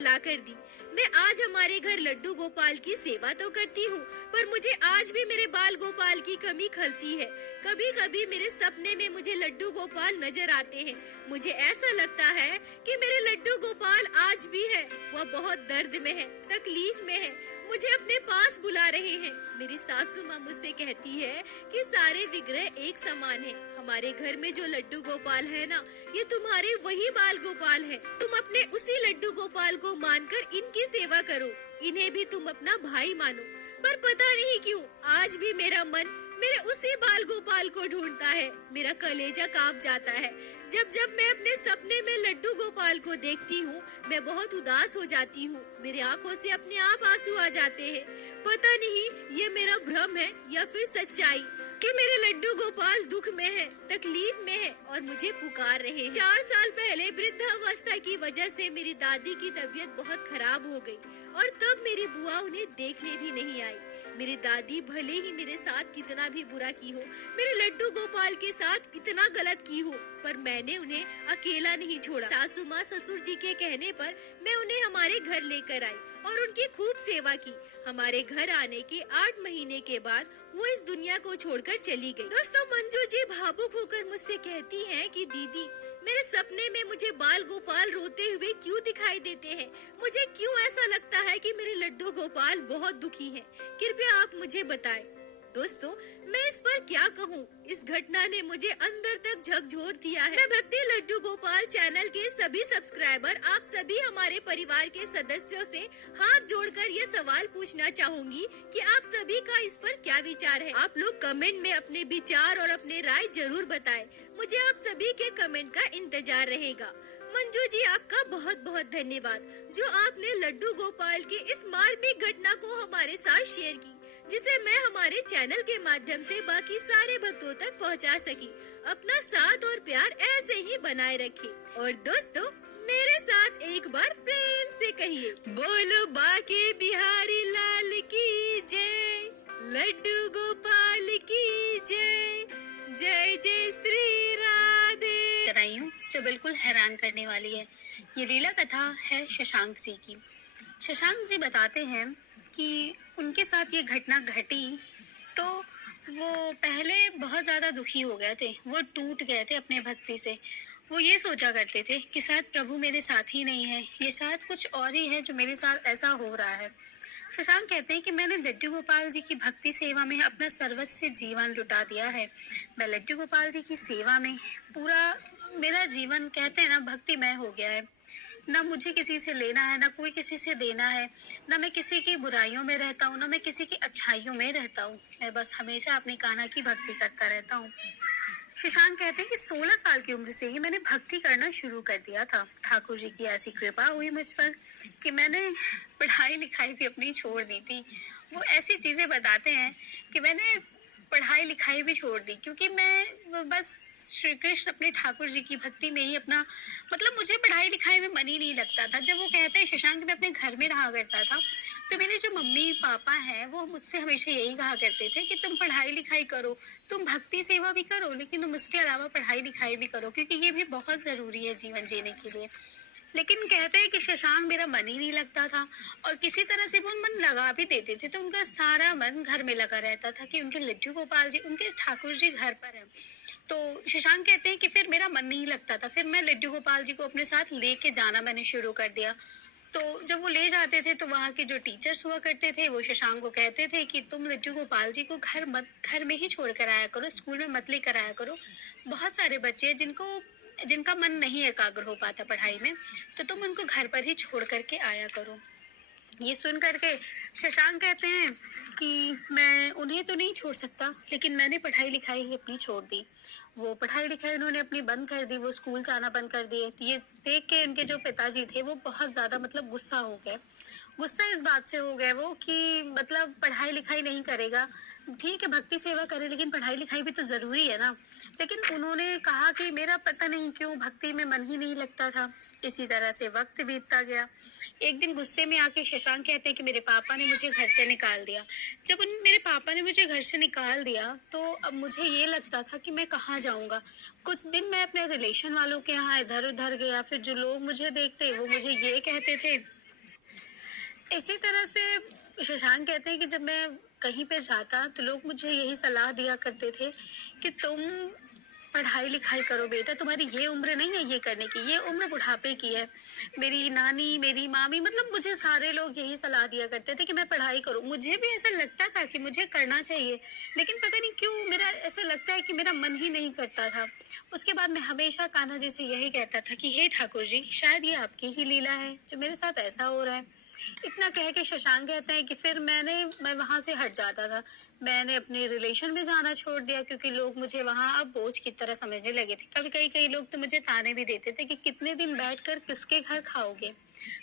ला कर दी। मैं आज हमारे घर लड्डू गोपाल की सेवा तो करती हूँ, पर मुझे आज भी मेरे बाल गोपाल की कमी खलती है। कभी कभी मेरे सपने में मुझे लड्डू गोपाल नजर आते हैं। मुझे ऐसा लगता है कि मेरे लड्डू गोपाल आज भी है। वह बहुत दर्द में है, तकलीफ में है, मुझे अपने पास बुला रहे हैं। मेरी सासू माँ मुझसे कहती है कि सारे विग्रह एक समान है। हमारे घर में जो लड्डू गोपाल है ना, ये तुम्हारे वही बाल गोपाल है। तुम अपने उसी लड्डू गोपाल को मानकर इनकी सेवा करो, इन्हें भी तुम अपना भाई मानो। पर पता नहीं क्यों आज भी मेरा मन मेरे उसी बाल गोपाल को ढूंढता है। मेरा कलेजा कांप जाता है। जब जब मैं अपने सपने में लड्डू गोपाल को देखती हूँ, मैं बहुत उदास हो जाती हूँ। मेरी आंखों से अपने आप आंसू आ जाते हैं। पता नहीं ये मेरा भ्रम है या फिर सच्चाई कि मेरे लड्डू गोपाल दुख में है, तकलीफ में है और मुझे पुकार रहे हैं। 4 साल पहले वृद्धावस्था की वजह से मेरी दादी की तबीयत बहुत खराब हो गई और तब मेरी बुआ उन्हें देखने भी नहीं आई। मेरी दादी भले ही मेरे साथ कितना भी बुरा की हो, मेरे लड्डू गोपाल के साथ इतना गलत की हो, पर मैंने उन्हें अकेला नहीं छोड़ा। सासू माँ ससुर जी के कहने पर मैं उन्हें हमारे घर लेकर आई और उनकी खूब सेवा की। हमारे घर आने के 8 महीने के बाद वो इस दुनिया को छोड़कर चली गई। दोस्तों, मंजू जी भावुक होकर मुझसे कहती हैं कि दीदी, मेरे सपने में मुझे बाल गोपाल रोते हुए क्यों दिखाई देते हैं? मुझे क्यों ऐसा लगता है कि मेरे लड्डू गोपाल बहुत दुखी हैं? कृपया आप मुझे बताएं। दोस्तों, मैं इस पर क्या कहूँ? इस घटना ने मुझे अंदर तक झकझोर दिया है। मैं भक्ति लड्डू गोपाल चैनल के सभी सब्सक्राइबर, आप सभी हमारे परिवार के सदस्यों से हाथ जोड़कर ये सवाल पूछना चाहूंगी कि आप सभी का इस पर क्या विचार है। आप लोग कमेंट में अपने विचार और अपने राय जरूर बताएं। मुझे आप सभी के कमेंट का इंतजार रहेगा। मंजू जी, आपका बहुत बहुत धन्यवाद जो आपने लड्डू गोपाल के इस मार्मिक घटना को हमारे साथ शेयर की, जिसे मैं हमारे चैनल के माध्यम से बाकी सारे भक्तों तक पहुंचा सकी। अपना साथ और प्यार ऐसे ही बनाए रखें। और दोस्तों, मेरे साथ एक बार प्रेम से कहिए, बोलो बाके बिहारी लाल की जय, लड्डू गोपाल की जय, जय जय श्री राधे। कराई हूँ जो बिल्कुल हैरान करने वाली है। ये लीला कथा है शशांक जी की। शशांक जी बताते हैं कि उनके साथ ये घटना घटी तो वो पहले बहुत ज़्यादा दुखी हो गए थे, वो टूट गए थे अपने भक्ति से। वो ये सोचा करते थे कि शायद प्रभु मेरे साथ ही नहीं है, ये शायद कुछ और ही है जो मेरे साथ ऐसा हो रहा है। शशांक कहते हैं कि मैंने लड्डू गोपाल जी की भक्ति सेवा में अपना सर्वस्व जीवन लुटा दिया है। मैं लड्डू गोपाल जी की सेवा में पूरा मेरा जीवन, कहते हैं ना, भक्तिमय हो गया है। ना मुझे किसी से लेना है, ना कोई किसी से देना है, ना मैं किसी की बुराइयों में रहता हूँ, ना मैं किसी की अच्छाइयों में रहता हूँ। मैं बस हमेशा अपनी कान्हा की भक्ति करता रहता हूँ। शशांक कहते हैं कि 16 साल की उम्र से ही मैंने भक्ति करना शुरू कर दिया था। ठाकुर जी की ऐसी कृपा हुई मुझ पर कि मैंने पढ़ाई लिखाई भी अपनी छोड़ दी थी। वो ऐसी चीजें बताते हैं कि मैंने पढ़ाई लिखाई भी छोड़ दी क्योंकि मैं बस श्री कृष्ण अपने ठाकुर जी की भक्ति में ही अपना, मतलब मुझे पढ़ाई लिखाई में मन ही नहीं लगता था। जब वो कहते हैं शशांक मैं अपने घर में रहा करता था तो मेरे जो मम्मी पापा हैं वो मुझसे हमेशा यही कहा करते थे कि तुम पढ़ाई लिखाई करो, तुम भक्ति सेवा भी करो, लेकिन तुम उसके अलावा पढ़ाई लिखाई भी करो क्योंकि ये भी बहुत जरूरी है जीवन जीने के लिए। लेकिन कहते हैं कि शशांक मेरा मन ही नहीं लगता था और किसी तरह से वो मन लगा भी देते थे तो उनका सारा मन घर में लगा रहता था कि उनके लड्डू गोपाल जी, उनके ठाकुर जी घर पर हैं। तो शशांक कहते हैं कि फिर मेरा मन नहीं लगता था, फिर मैं लड्डू गोपाल जी को अपने साथ लेके जाना मैंने शुरू कर दिया। तो जब वो ले जाते थे तो वहाँ के जो टीचर्स हुआ करते थे वो शशांक को कहते थे कि तुम लड्डू गोपाल जी को घर में ही छोड़ कर आया करो, स्कूल में मत लेकर आया करो। बहुत सारे बच्चे हैं जिनका मन नहीं एकाग्र हो पाता पढ़ाई में, तो तुम उनको घर पर ही छोड़ करके आया करो। ये सुन करके शशांक कहते हैं कि मैं उन्हें तो नहीं छोड़ सकता, लेकिन मैंने पढ़ाई लिखाई ही अपनी छोड़ दी। वो पढ़ाई लिखाई उन्होंने अपनी बंद कर दी, वो स्कूल जाना बंद कर दिए। तो ये देख के उनके जो पिताजी थे वो बहुत ज्यादा मतलब गुस्सा हो गए। गुस्सा इस बात से हो गए वो कि मतलब पढ़ाई लिखाई नहीं करेगा, ठीक है भक्ति सेवा करे, लेकिन पढ़ाई लिखाई भी तो जरूरी है ना। लेकिन उन्होंने कहा कि मेरा पता नहीं क्यों भक्ति में मन ही नहीं लगता था। इसी तरह से वक्त बीतता गया। एक दिन गुस्से में आके शशांक कहते हैं कि मेरे पापा ने मुझे घर से निकाल दिया। जब उन मेरे पापा ने मुझे घर से निकाल दिया तो अब मुझे ये लगता था कि मैं कहाँ जाऊंगा। कुछ दिन मैं अपने रिलेशन वालों के यहाँ इधर उधर गया, फिर जो लोग मुझे देखते वो मुझे ये कहते थे। इसी तरह से शशांक कहते हैं कि जब मैं कहीं पे जाता तो लोग मुझे यही सलाह दिया करते थे कि तुम पढ़ाई लिखाई करो बेटा, तुम्हारी ये उम्र नहीं है ये करने की, ये उम्र बुढ़ापे की है। मेरी नानी, मेरी मामी, मतलब मुझे सारे लोग यही सलाह दिया करते थे कि मैं पढ़ाई करूं। मुझे भी ऐसा लगता था कि मुझे करना चाहिए, लेकिन पता नहीं क्यों मेरा ऐसा लगता है कि मेरा मन ही नहीं करता था। उसके बाद मैं हमेशा कान्हा जी से यही कहता था कि हे ठाकुर जी, शायद ये आपकी ही लीला है जो मेरे साथ ऐसा हो रहा है। इतना कह के शशांक कहते हैं कि फिर मैं वहां से हट जाता था। मैंने अपने रिलेशन में जाना छोड़ दिया क्योंकि लोग मुझे वहां अब बोझ की तरह समझने लगे थे। कभी कई लोग तो मुझे ताने भी देते थे कि कितने दिन बैठकर किसके घर खाओगे,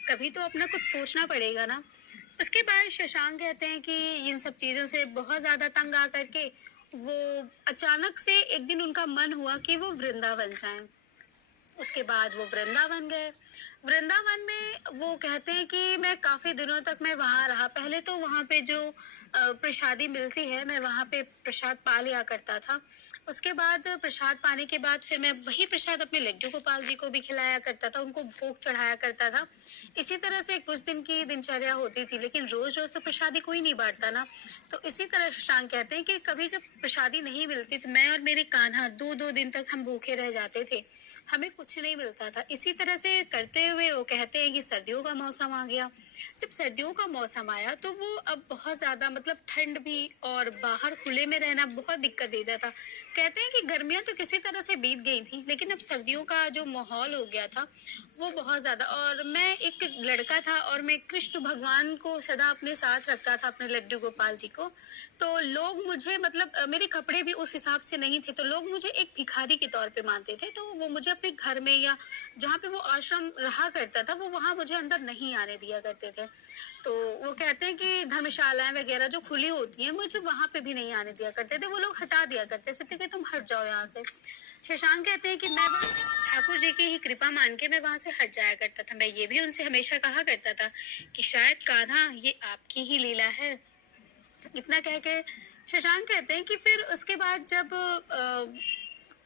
कभी तो अपना कुछ सोचना पड़ेगा ना। उसके बाद शशांक कहते हैं कि इन सब चीजों से बहुत ज्यादा तंग आकर के वो अचानक से एक दिन उनका मन हुआ कि वो वृंदावन जाएं। उसके बाद वो वृंदावन गए। वृंदावन में वो कहते हैं कि मैं काफी दिनों तक मैं वहां रहा। पहले तो वहां पे जो प्रसादी मिलती है मैं वहां पे प्रसाद पा लिया करता था। उसके बाद प्रसाद पाने के बाद फिर मैं वही प्रसाद अपने लड्डू गोपाल जी को भी खिलाया करता था, उनको भोग चढ़ाया करता था। इसी तरह से कुछ दिन की दिनचर्या होती थी, लेकिन रोज रोज तो प्रसादी कोई नहीं बांटता ना। तो इसी तरह शशांक कहते हैं कि कभी जब प्रसादी नहीं मिलती तो मैं और मेरे कान्हा दो दो दिन तक हम भूखे रह जाते थे, हमें कुछ नहीं मिलता था। इसी तरह से करते हुए वो कहते हैं कि सर्दियों का मौसम आ गया। जब सर्दियों का मौसम आया तो वो अब बहुत ज्यादा मतलब ठंड भी और बाहर खुले में रहना बहुत दिक्कत देता था। कहते हैं कि गर्मियां तो किसी तरह से बीत गई थी, लेकिन अब सर्दियों का जो माहौल हो गया था वो बहुत ज्यादा। और मैं एक लड़का था और मैं कृष्ण भगवान को सदा अपने साथ रखता था, अपने लड्डू गोपाल जी को। तो लोग मुझे मतलब मेरे कपड़े भी उस हिसाब से नहीं थे, तो लोग मुझे एक भिखारी के तौर पे मानते थे। तो वो मुझे अपने घर में या जहाँ पे वो आश्रम रहा करता था वो वहां मुझे अंदर नहीं आने दिया करते थे। तो वो कहते हैं कि धर्मशालाएं वगैरह जो खुली होती हैं मुझे वहां पे भी नहीं आने दिया करते थे, वो लोग हटा दिया करते थे कि तुम हट जाओ यहाँ से। शशांक कहते हैं कि मैं बस ठाकुर जी की ही कृपा मान के मैं वहां से हट जाया करता था। मैं ये भी उनसे हमेशा कहा करता था कि शायद कान्हा ये आपकी ही लीला है। इतना कह के शशांक कहते हैं कि फिर उसके बाद जब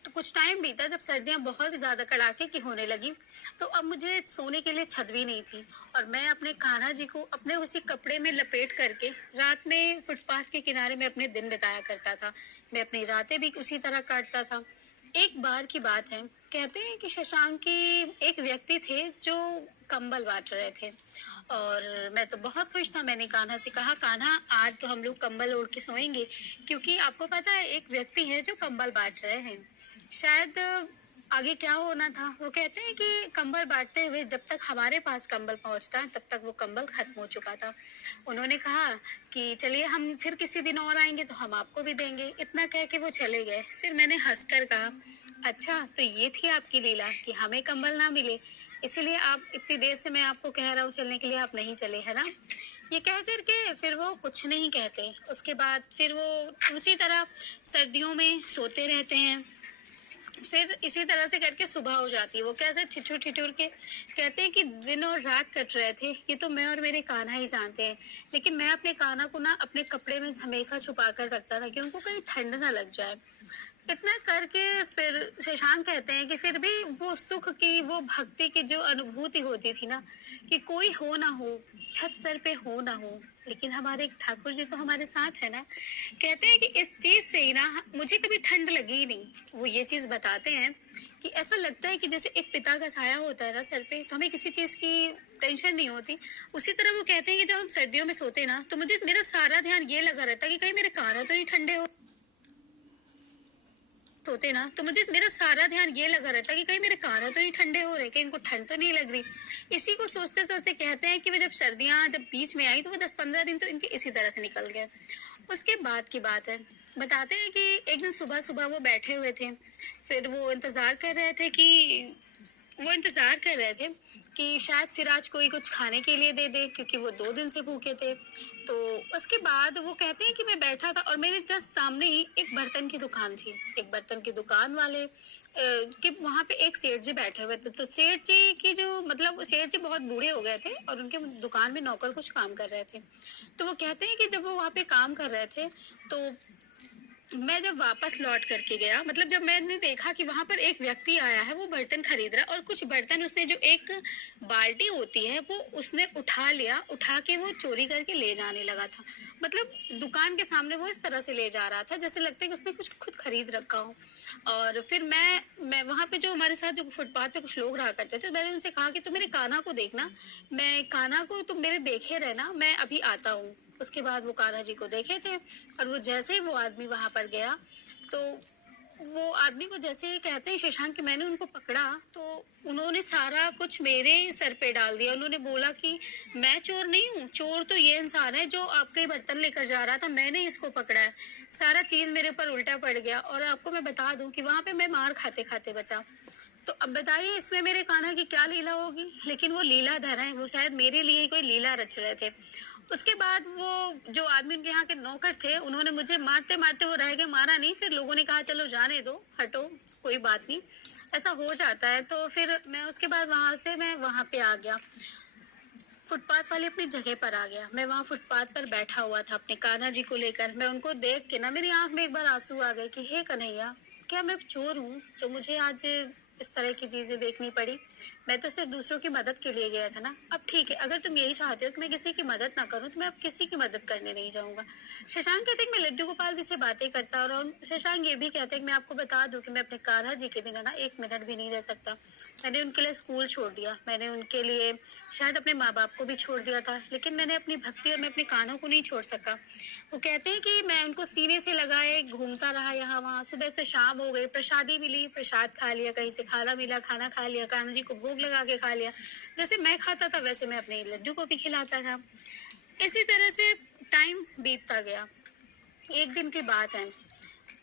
तो कुछ टाइम बीता, जब सर्दियां बहुत ज्यादा कड़ाके की होने लगी तो अब मुझे सोने के लिए छत भी नहीं थी। और मैं अपने कान्हा जी को अपने उसी कपड़े में लपेट करके रात में फुटपाथ के किनारे में अपने दिन बिताया करता था। मैं अपनी रातें भी उसी तरह काटता था। एक बार की बात है, कहते हैं कि शशांक की एक व्यक्ति थे जो कंबल बांट रहे थे और मैं तो बहुत खुश था। मैंने कान्हा से कहा, कान्हा आज तो हम लोग कंबल ओढ़ के सोएंगे, क्योंकि आपको पता है एक व्यक्ति है जो कंबल बांट रहे हैं। शायद आगे क्या होना था। वो कहते हैं कि कंबल बांटते हुए जब तक हमारे पास कंबल पहुंचता तब तक वो कंबल खत्म हो चुका था। उन्होंने कहा कि चलिए हम फिर किसी दिन और आएंगे तो हम आपको भी देंगे। इतना कह के वो चले गए। फिर मैंने हंसकर कहा, अच्छा तो ये थी आपकी लीला कि हमें कंबल ना मिले, इसीलिए आप इतनी देर से मैं आपको कह रहा हूँ चलने के लिए, आप नहीं चले, है ना। ये कह करके फिर वो कुछ नहीं कहते। उसके बाद फिर वो उसी तरह सर्दियों में सोते रहते हैं। फिर इसी तरह से करके सुबह हो जाती है। वो कैसे ठिठुर ठिठुर के कहते हैं कि दिन और रात कट रहे थे, ये तो मैं और मेरे कान्हा ही जानते हैं। लेकिन मैं अपने कान्हा को ना अपने कपड़े में हमेशा छुपा कर रखता था कि उनको कहीं ठंड ना लग जाए। इतना करके फिर शशांक कहते हैं कि फिर भी वो सुख की, वो भक्ति की जो अनुभूति होती थी ना, कि कोई हो ना हो, छत सर पे हो ना हो, लेकिन हमारे ठाकुर जी तो हमारे साथ है ना। कहते हैं कि इस चीज से ही ना मुझे कभी ठंड लगी ही नहीं। वो ये चीज बताते हैं कि ऐसा लगता है कि जैसे एक पिता का साया होता है ना सर पे, तो हमें किसी चीज की टेंशन नहीं होती। उसी तरह वो कहते हैं कि जब हम सर्दियों में सोते ना तो मुझे मेरा सारा ध्यान ये लगा रहता है कि कहीं मेरे कान तो नहीं ठंडे हो। होते ना, तो मुझे मेरा सारा ध्यान ये लगा रहता कि कहीं मेरे कान तो नहीं ठंडे हो रहे, कहीं इनको ठंड तो नहीं लग रही। इसी को सोचते सोचते कहते हैं कि वो जब बीच में आई तो वो 10-15 दिन तो इनके इसी तरह से निकल गए। उसके बाद की बात है, बताते हैं कि एक दिन सुबह सुबह वो बैठे हुए थे, फिर वो इंतजार कर रहे थे कि शायद फिर आज कोई कुछ खाने के लिए दे दे, क्योंकि वो 2 दिन से भूखे थे। तो उसके बाद वो कहते हैं कि मैं बैठा था और मेरे जस्ट सामने ही एक बर्तन की दुकान थी। एक बर्तन की दुकान वाले कि वहाँ पे एक सेठ जी बैठे हुए थे। तो सेठ जी की जो मतलब सेठ जी बहुत बूढ़े हो गए थे और उनके दुकान में नौकर कुछ काम कर रहे थे। तो वो कहते हैं कि जब वो वहाँ पे काम कर रहे थे, तो मैं जब वापस लौट करके गया, मतलब जब मैंने देखा कि वहां पर एक व्यक्ति आया है, वो बर्तन खरीद रहा है और कुछ बर्तन उसने जो एक बाल्टी होती है वो उसने उठा लिया, उठा के वो चोरी करके ले जाने लगा था। मतलब दुकान के सामने वो इस तरह से ले जा रहा था जैसे लगता है कि उसने कुछ खुद खरीद रखा हो। और फिर मैं वहां पे जो हमारे साथ जो फुटपाथ पे कुछ लोग रहा करते थे, मैंने उनसे कहा कि तुम मेरे कान्हा को देखना, मैं कान्हा को तुम मेरे देखे रहना, मैं अभी आता हूँ। उसके बाद वो कान्हा जी को देखे थे और वो जैसे ही वो आदमी वहां पर गया, तो वो आदमी को जैसे ही कहते हैं शशांक कि मैंने उनको पकड़ा, तो उन्होंने सारा कुछ मेरे सर पे डाल दिया। उन्होंने बोला कि मैं चोर नहीं हूँ, चोर तो ये इंसान है जो आपके ही बर्तन लेकर जा रहा था, मैंने इसको पकड़ा है। सारा चीज मेरे ऊपर उल्टा पड़ गया और आपको मैं बता दूं कि वहां पे मैं मार खाते खाते बचा। तो अब बताइए इसमें मेरे कान्हा की क्या लीला होगी, लेकिन वो लीला धर है, वो शायद मेरे लिए ही कोई लीला रच रहे थे। उसके बाद वो जो आदमी उनके यहाँ के नौकर थे, उन्होंने मुझे मारते मारते वो रह गए, मारा नहीं। फिर लोगों ने कहा चलो जाने दो, हटो, कोई बात नहीं, ऐसा हो जाता है। तो फिर मैं उसके बाद वहां से मैं वहां पे आ गया, फुटपाथ वाली अपनी जगह पर आ गया। मैं वहां फुटपाथ पर बैठा हुआ था अपने कान्हा जी को लेकर। मैं उनको देख के ना मेरी आंख में एक बार आंसू आ गए कि हे कन्हैया, क्या मैं चोर हूँ जो मुझे आज इस तरह की चीजें देखनी पड़ी? मैं तो सिर्फ दूसरों की मदद के लिए गया था ना। अब ठीक है, अगर तुम यही चाहते हो कि मैं किसी की मदद ना करूं, तो मैं अब किसी की मदद करने नहीं जाऊंगा। शशांक कहते हैं कि मैं लड्डू गोपाल जी से बातें करता, और शशांक ये भी कहते हैं कि मैं आपको बता दूं कि मैं अपने कान्हा जी के बिना ना 1 मिनट भी नहीं रह सकता। मैंने उनके लिए स्कूल छोड़ दिया, मैंने उनके लिए शायद अपने माँ बाप को भी छोड़ दिया था, लेकिन मैंने अपनी भक्ति और मैं अपने कान्हा को नहीं छोड़ सका। वो कहते हैं कि मैं उनको सीने से लगाए घूमता रहा यहाँ वहाँ, सुबह से शाम हो गई, प्रसादी मिली, प्रसाद खा लिया, कहीं से खाना मिला, खाना खा लिया, कान्हा जी को भोग लगा के खा लिया। जैसे मैं खाता था वैसे मैं अपने लड्डू को भी खिलाता था। इसी तरह से टाइम बीतता गया। एक दिन की बात है,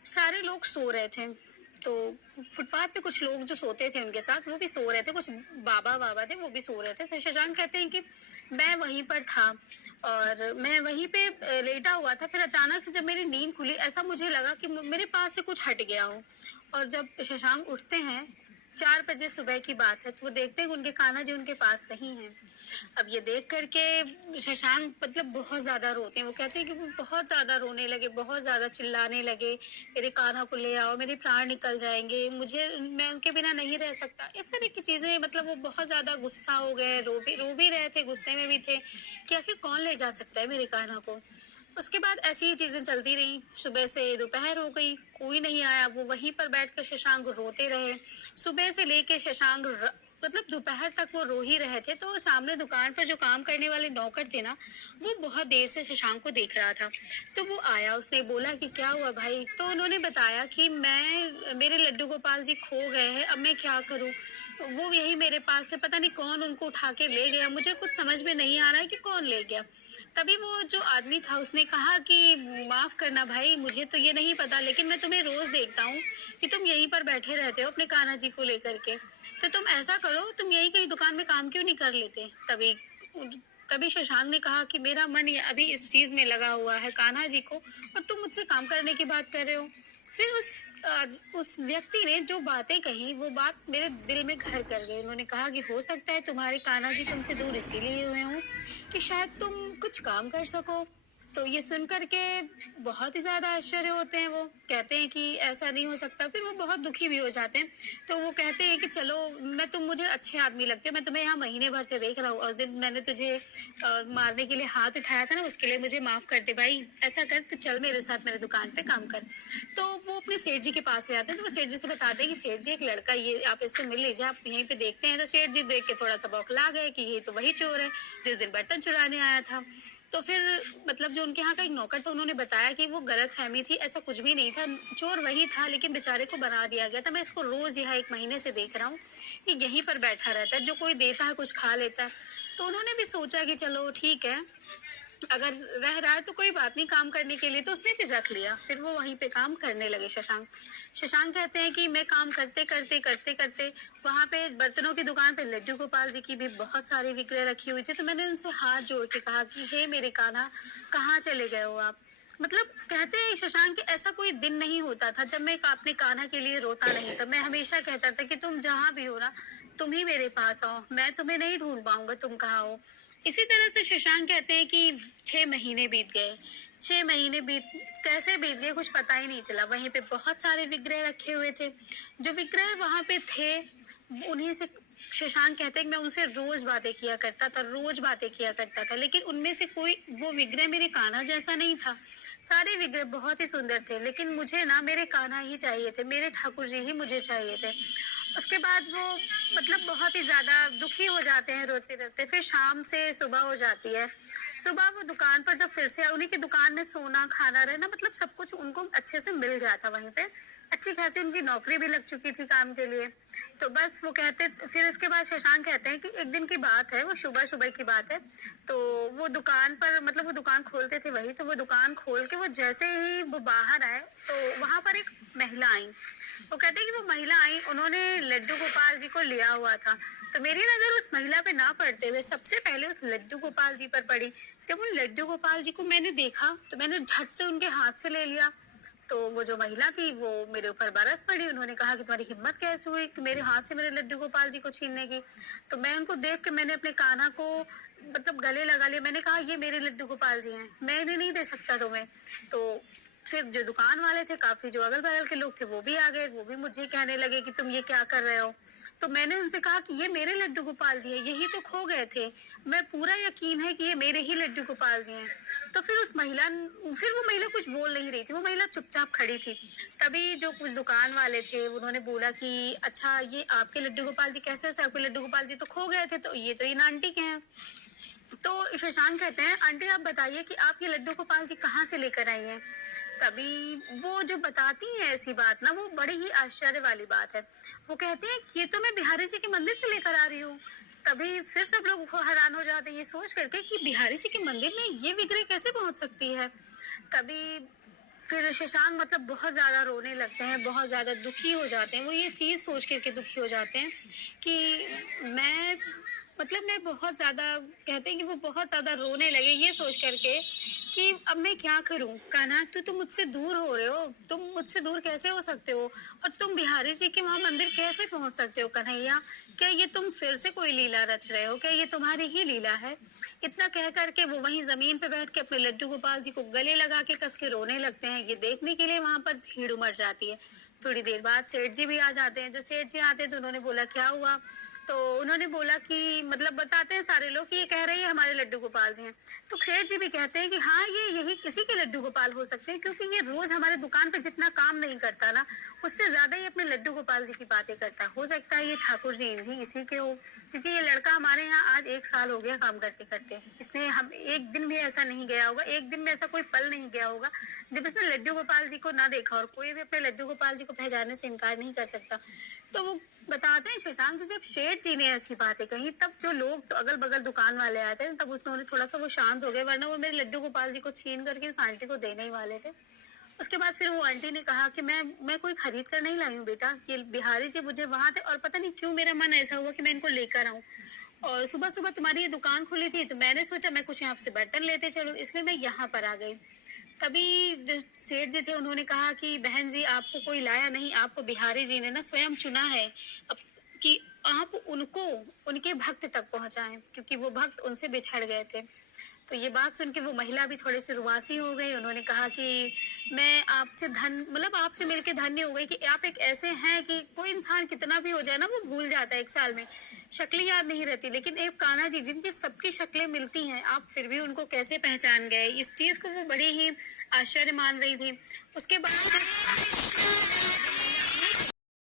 सारे लोग सो रहे थे, तो फुटपाथ पे कुछ लोग जो सोते थे उनके साथ वो भी सो रहे थे, कुछ बाबा बाबा थे वो भी सो रहे थे। तो शशांक कहते हैं कि मैं वहीं पर था और मैं वहीं पे लेटा हुआ था। फिर अचानक से जब मेरी नींद खुली, ऐसा मुझे लगा कि मेरे पास से कुछ हट गया हो। और जब शशांक उठते हैं, 4 बजे सुबह की बात है, तो वो देखते हैं कि उनके कान्हा जी उनके पास नहीं है। अब ये देख करके शशांक मतलब बहुत ज्यादा रोते हैं। वो कहते हैं कि वो बहुत ज्यादा रोने लगे, बहुत ज्यादा चिल्लाने लगे, मेरे कान्हा को ले आओ, मेरे प्राण निकल जाएंगे, मुझे, मैं उनके बिना नहीं रह सकता, इस तरह की चीजें। मतलब वो बहुत ज्यादा गुस्सा हो गए, रो भी रहे थे, गुस्से में भी थे कि आखिर कौन ले जा सकता है मेरे कान्हा को। उसके बाद ऐसी ही चीजें चलती रही, सुबह से दोपहर हो गई, कोई नहीं आया। वो वहीं पर बैठकर शशांक रोते रहे, सुबह से लेके मतलब दोपहर तक वो रो ही रहे थे। तो सामने दुकान पर जो काम करने वाले नौकर थे ना, वो बहुत देर से शशांक को देख रहा था। तो वो आया, उसने बोला कि क्या हुआ भाई? तो उन्होंने बताया कि मेरे लड्डू गोपाल जी खो गए हैं, अब मैं क्या करूं? वो यही मेरे पास थे, पता नहीं कौन उनको उठा के ले गया, मुझे कुछ समझ में नहीं आ रहा है कि कौन ले गया। तभी वो जो आदमी था उसने कहा कि माफ करना भाई, मुझे तो ये नहीं पता, लेकिन मैं तुम्हें रोज देखता हूँ कि तुम यहीं पर बैठे रहते हो अपने कान्हा जी को लेकर के। तो तुम ऐसा करो, तुम यही कहीं दुकान में काम क्यों नहीं कर लेते? तभी शशांक ने कहा कि मेरा मन ये अभी इस चीज में लगा हुआ है कान्हा जी को, और तुम मुझसे काम करने की बात कर रहे हो। फिर उस व्यक्ति ने जो बातें कही, वो बात मेरे दिल में घर कर गई। उन्होंने कहा कि हो सकता है तुम्हारे कान्हा जी तुमसे दूर इसीलिए हुए हों कि शायद तुम कुछ काम कर सको। तो ये सुन करके बहुत ही ज्यादा आश्चर्य होते हैं। वो कहते हैं कि ऐसा नहीं हो सकता, फिर वो बहुत दुखी भी हो जाते हैं। तो वो कहते हैं कि चलो, तुम मुझे अच्छे आदमी लगते हो, मैं तुम्हें यहाँ महीने भर से देख रहा हूँ, उस दिन मैंने तुझे मारने के लिए हाथ उठाया था ना, उसके लिए मुझे माफ कर दे भाई। ऐसा कर, तू चल मेरे साथ मेरे दुकान पे काम कर। तो वो अपने सेठ जी के पास ले आते हैं। तो वो सेठ जी से बताते हैं कि सेठ जी, एक लड़का, ये आप इससे मिल लीजिए, आप यहीं पे देखते हैं। तो सेठ जी देख के थोड़ा सा बौखला गए कि ये तो वही चोर है जो उस दिन बर्तन चुराने आया था। तो फिर मतलब जो उनके यहाँ का एक नौकर था, उन्होंने बताया कि वो गलतफहमी थी, ऐसा कुछ भी नहीं था, चोर वही था लेकिन बेचारे को बना दिया गया था। मैं इसको रोज यहाँ 1 महीने से देख रहा हूँ कि यहीं पर बैठा रहता है, जो कोई देता है कुछ खा लेता है। तो उन्होंने भी सोचा कि चलो ठीक है, अगर रह रहा है तो कोई बात नहीं, काम करने के लिए, तो उसने फिर रख लिया। फिर वो वहीं पे काम करने लगे शशांक। शशांक कहते हैं कि मैं काम करते करते करते करते वहां पे बर्तनों की दुकान पे लड्डू गोपाल जी की भी बहुत सारी विक्रय रखी हुई थी। तो मैंने उनसे हाथ जोड़ के कहा कि हे मेरे कान्हा, कहाँ चले गए हो आप? मतलब कहते हैं शशांक कि ऐसा कोई दिन नहीं होता था जब मैं अपने कान्हा के लिए रोता नहीं था। मैं हमेशा कहता था कि तुम जहां भी हो ना, तुम ही मेरे पास आओ, मैं तुम्हें नहीं ढूंढ पाऊंगा, तुम कहाँ हो। इसी तरह से शशांक कहते हैं कि 6 महीने बीत गए। 6 महीने बीत कैसे बीत गए कुछ पता ही नहीं चला। वहीं पे बहुत सारे विग्रह रखे हुए थे। जो विग्रह वहां पे थे, उन्हीं से शशांक कहते हैं कि मैं उनसे रोज बातें किया करता था, रोज बातें किया करता था, लेकिन उनमें से कोई वो विग्रह मेरे कान्हा जैसा नहीं था। सारे विग्रह बहुत ही सुंदर थे, लेकिन मुझे ना मेरे कान्हा ही चाहिए थे, मेरे ठाकुर जी ही मुझे चाहिए थे। उसके बाद वो मतलब बहुत ही ज्यादा दुखी हो जाते हैं रोते रोते। फिर शाम से सुबह हो जाती है। सुबह वो दुकान पर जब फिर से उन्हीं की दुकान में सोना खाना रहना मतलब सब कुछ उनको अच्छे से मिल गया था। वहीं पे अच्छी खासी उनकी नौकरी भी लग चुकी थी काम के लिए। तो बस वो कहते, फिर उसके बाद शशांक कहते हैं कि एक दिन की बात है, वो सुबह सुबह की बात है। तो वो दुकान पर मतलब वो दुकान खोलते थे वही, तो वो दुकान खोल के वो जैसे ही वो बाहर आए तो वहां पर एक महिला आई। वो कहते हैं कि वो महिला आई, उन्होंने लड्डू गोपाल जी को लिया हुआ था। तो मेरी नजर उस महिला पे ना पड़ते हुए सबसे पहले उस लड्डू गोपाल जी पर पड़ी। जब उन लड्डू गोपाल जी को मैंने देखा तो मैंने झट से उनके हाथ से ले लिया। तो वो जो महिला थी वो मेरे ऊपर बरस पड़ी। उन्होंने कहा कि तुम्हारी हिम्मत कैसे हुई कि मेरे हाथ से मेरे लड्डू गोपाल जी को छीनने की? तो मैं उनको देख के मैंने अपने कान्हा को मतलब गले लगा लिया। मैंने कहा ये मेरे लड्डू गोपाल जी हैं, मैं इन्हें नहीं दे सकता तुम्हें। तो फिर जो दुकान वाले थे, काफी जो अगल बगल के लोग थे वो भी आ गए, वो भी मुझे कहने लगे कि तुम ये क्या कर रहे हो। तो मैंने उनसे कहा कि ये मेरे लड्डू गोपाल जी हैं, यही तो खो गए थे, मैं पूरा यकीन है कि ये मेरे ही लड्डू गोपाल जी हैं। तो फिर वो महिला कुछ बोल नहीं रही थी, वो महिला चुपचाप खड़ी थी। तभी जो कुछ दुकान वाले थे उन्होंने बोला कि अच्छा ये आपके लड्डू गोपाल जी कैसे हो? आपके लड्डू गोपाल जी तो खो गए थे, तो ये तो इन आंटी के हैं। तो शशांक कहते हैं आंटी आप बताइए कि आप ये लड्डू गोपाल जी कहाँ से लेकर आई हैं? तभी वो जो बताती हैं ऐसी बात ना, वो बड़ी ही आश्चर्य वाली बात है। वो कहते हैं ये तो मैं बिहारी जी के मंदिर से लेकर आ रही हूँ। तभी फिर सब लोग हैरान हो जाते हैं ये सोच करके कि बिहारी जी के मंदिर में ये विग्रह कैसे पहुंच सकती है। तभी फिर शशांक मतलब बहुत ज्यादा रोने लगते हैं, बहुत ज्यादा दुखी हो जाते हैं। वो ये चीज सोच करके दुखी हो जाते हैं कि मैं मैं बहुत ज्यादा, कहते हैं कि वो बहुत ज्यादा रोने लगे ये सोच करके कि अब मैं क्या करूं। कान्हा तो तुम मुझसे दूर हो रहे हो, तुम मुझसे दूर कैसे हो सकते हो, और तुम बिहारी जी के वहां मंदिर कैसे पहुंच सकते हो कन्हैया? क्या ये तुम फिर से कोई लीला रच रहे हो? क्या ये तुम्हारी ही लीला है? इतना कह करके वो वहीं जमीन पे बैठ के अपने लड्डू गोपाल जी को गले लगा के कस के रोने लगते हैं। ये देखने के लिए वहां पर भीड़ उमड़ जाती है। थोड़ी देर बाद सेठ जी भी आ जाते हैं। जो सेठ जी आते हैं तो उन्होंने बोला क्या हुआ? तो उन्होंने बोला कि मतलब बताते हैं सारे लोग कि ये कह रही है हमारे लड्डू गोपाल जी हैं। तो सेठ जी भी कहते हैं कि हाँ ये यही किसी के लड्डू गोपाल हो सकते हैं, क्योंकि ये रोज हमारे दुकान पे जितना काम नहीं करता ना, उससे ज्यादा ही अपने लड्डू गोपाल जी की बातें करता है। हो सकता है ये ठाकुर जी इसी के हो, क्योंकि ये लड़का हमारे यहाँ आज 1 साल हो गया काम करते करते। इसने हम एक दिन भी ऐसा नहीं गया होगा, एक दिन में ऐसा कोई पल नहीं गया होगा जब इसने लड्डू गोपाल जी को ना देखा। और कोई भी अपने लड्डू गोपाल जी को पहचानने से इनकार नहीं कर सकता। तो वो बताते हैं शशांक, जब शेठ जी ने ऐसी बातें कही तब जो लोग तो अगल बगल दुकान वाले आए थे तब उन्होंने थोड़ा सा वो शांत हो गए, वरना वो मेरे लड्डू गोपाल जी को छीन करके उस आंटी को देने ही वाले थे। उसके बाद फिर वो आंटी ने कहा कि मैं कोई खरीद कर नहीं लाई हूँ बेटा, ये बिहारी जी मुझे वहां थे और पता नहीं क्यों मेरा मन ऐसा हुआ कि मैं इनको लेकर आऊं। और सुबह सुबह तुम्हारी ये दुकान खुली थी तो मैंने सोचा मैं कुछ यहाँ से बर्तन लेते चलूं, इसलिए मैं यहाँ पर आ गई। तभी जो सेठ जी थे उन्होंने कहा कि बहन जी आपको कोई लाया नहीं, आपको बिहारी जी ने ना स्वयं चुना है अब कि आप उनको उनके भक्त तक पहुंचाएं, क्योंकि वो भक्त उनसे बिछड़ गए थे। तो ये बात सुन के वो महिला भी थोड़ी सी रुआसी हो गई। उन्होंने कहा कि मैं आपसे आपसे मिलके धन्य हो गई कि आप एक ऐसे हैं कि कोई इंसान कितना भी हो जाए ना वो भूल जाता है 1 साल में, शक्लें याद नहीं रहती, लेकिन एक कान्हा जी जिनकी सबकी शक्लें मिलती हैं आप फिर भी उनको कैसे पहचान गए? इस चीज को वो बड़ी ही आश्चर्य मान रही थी। उसके बाद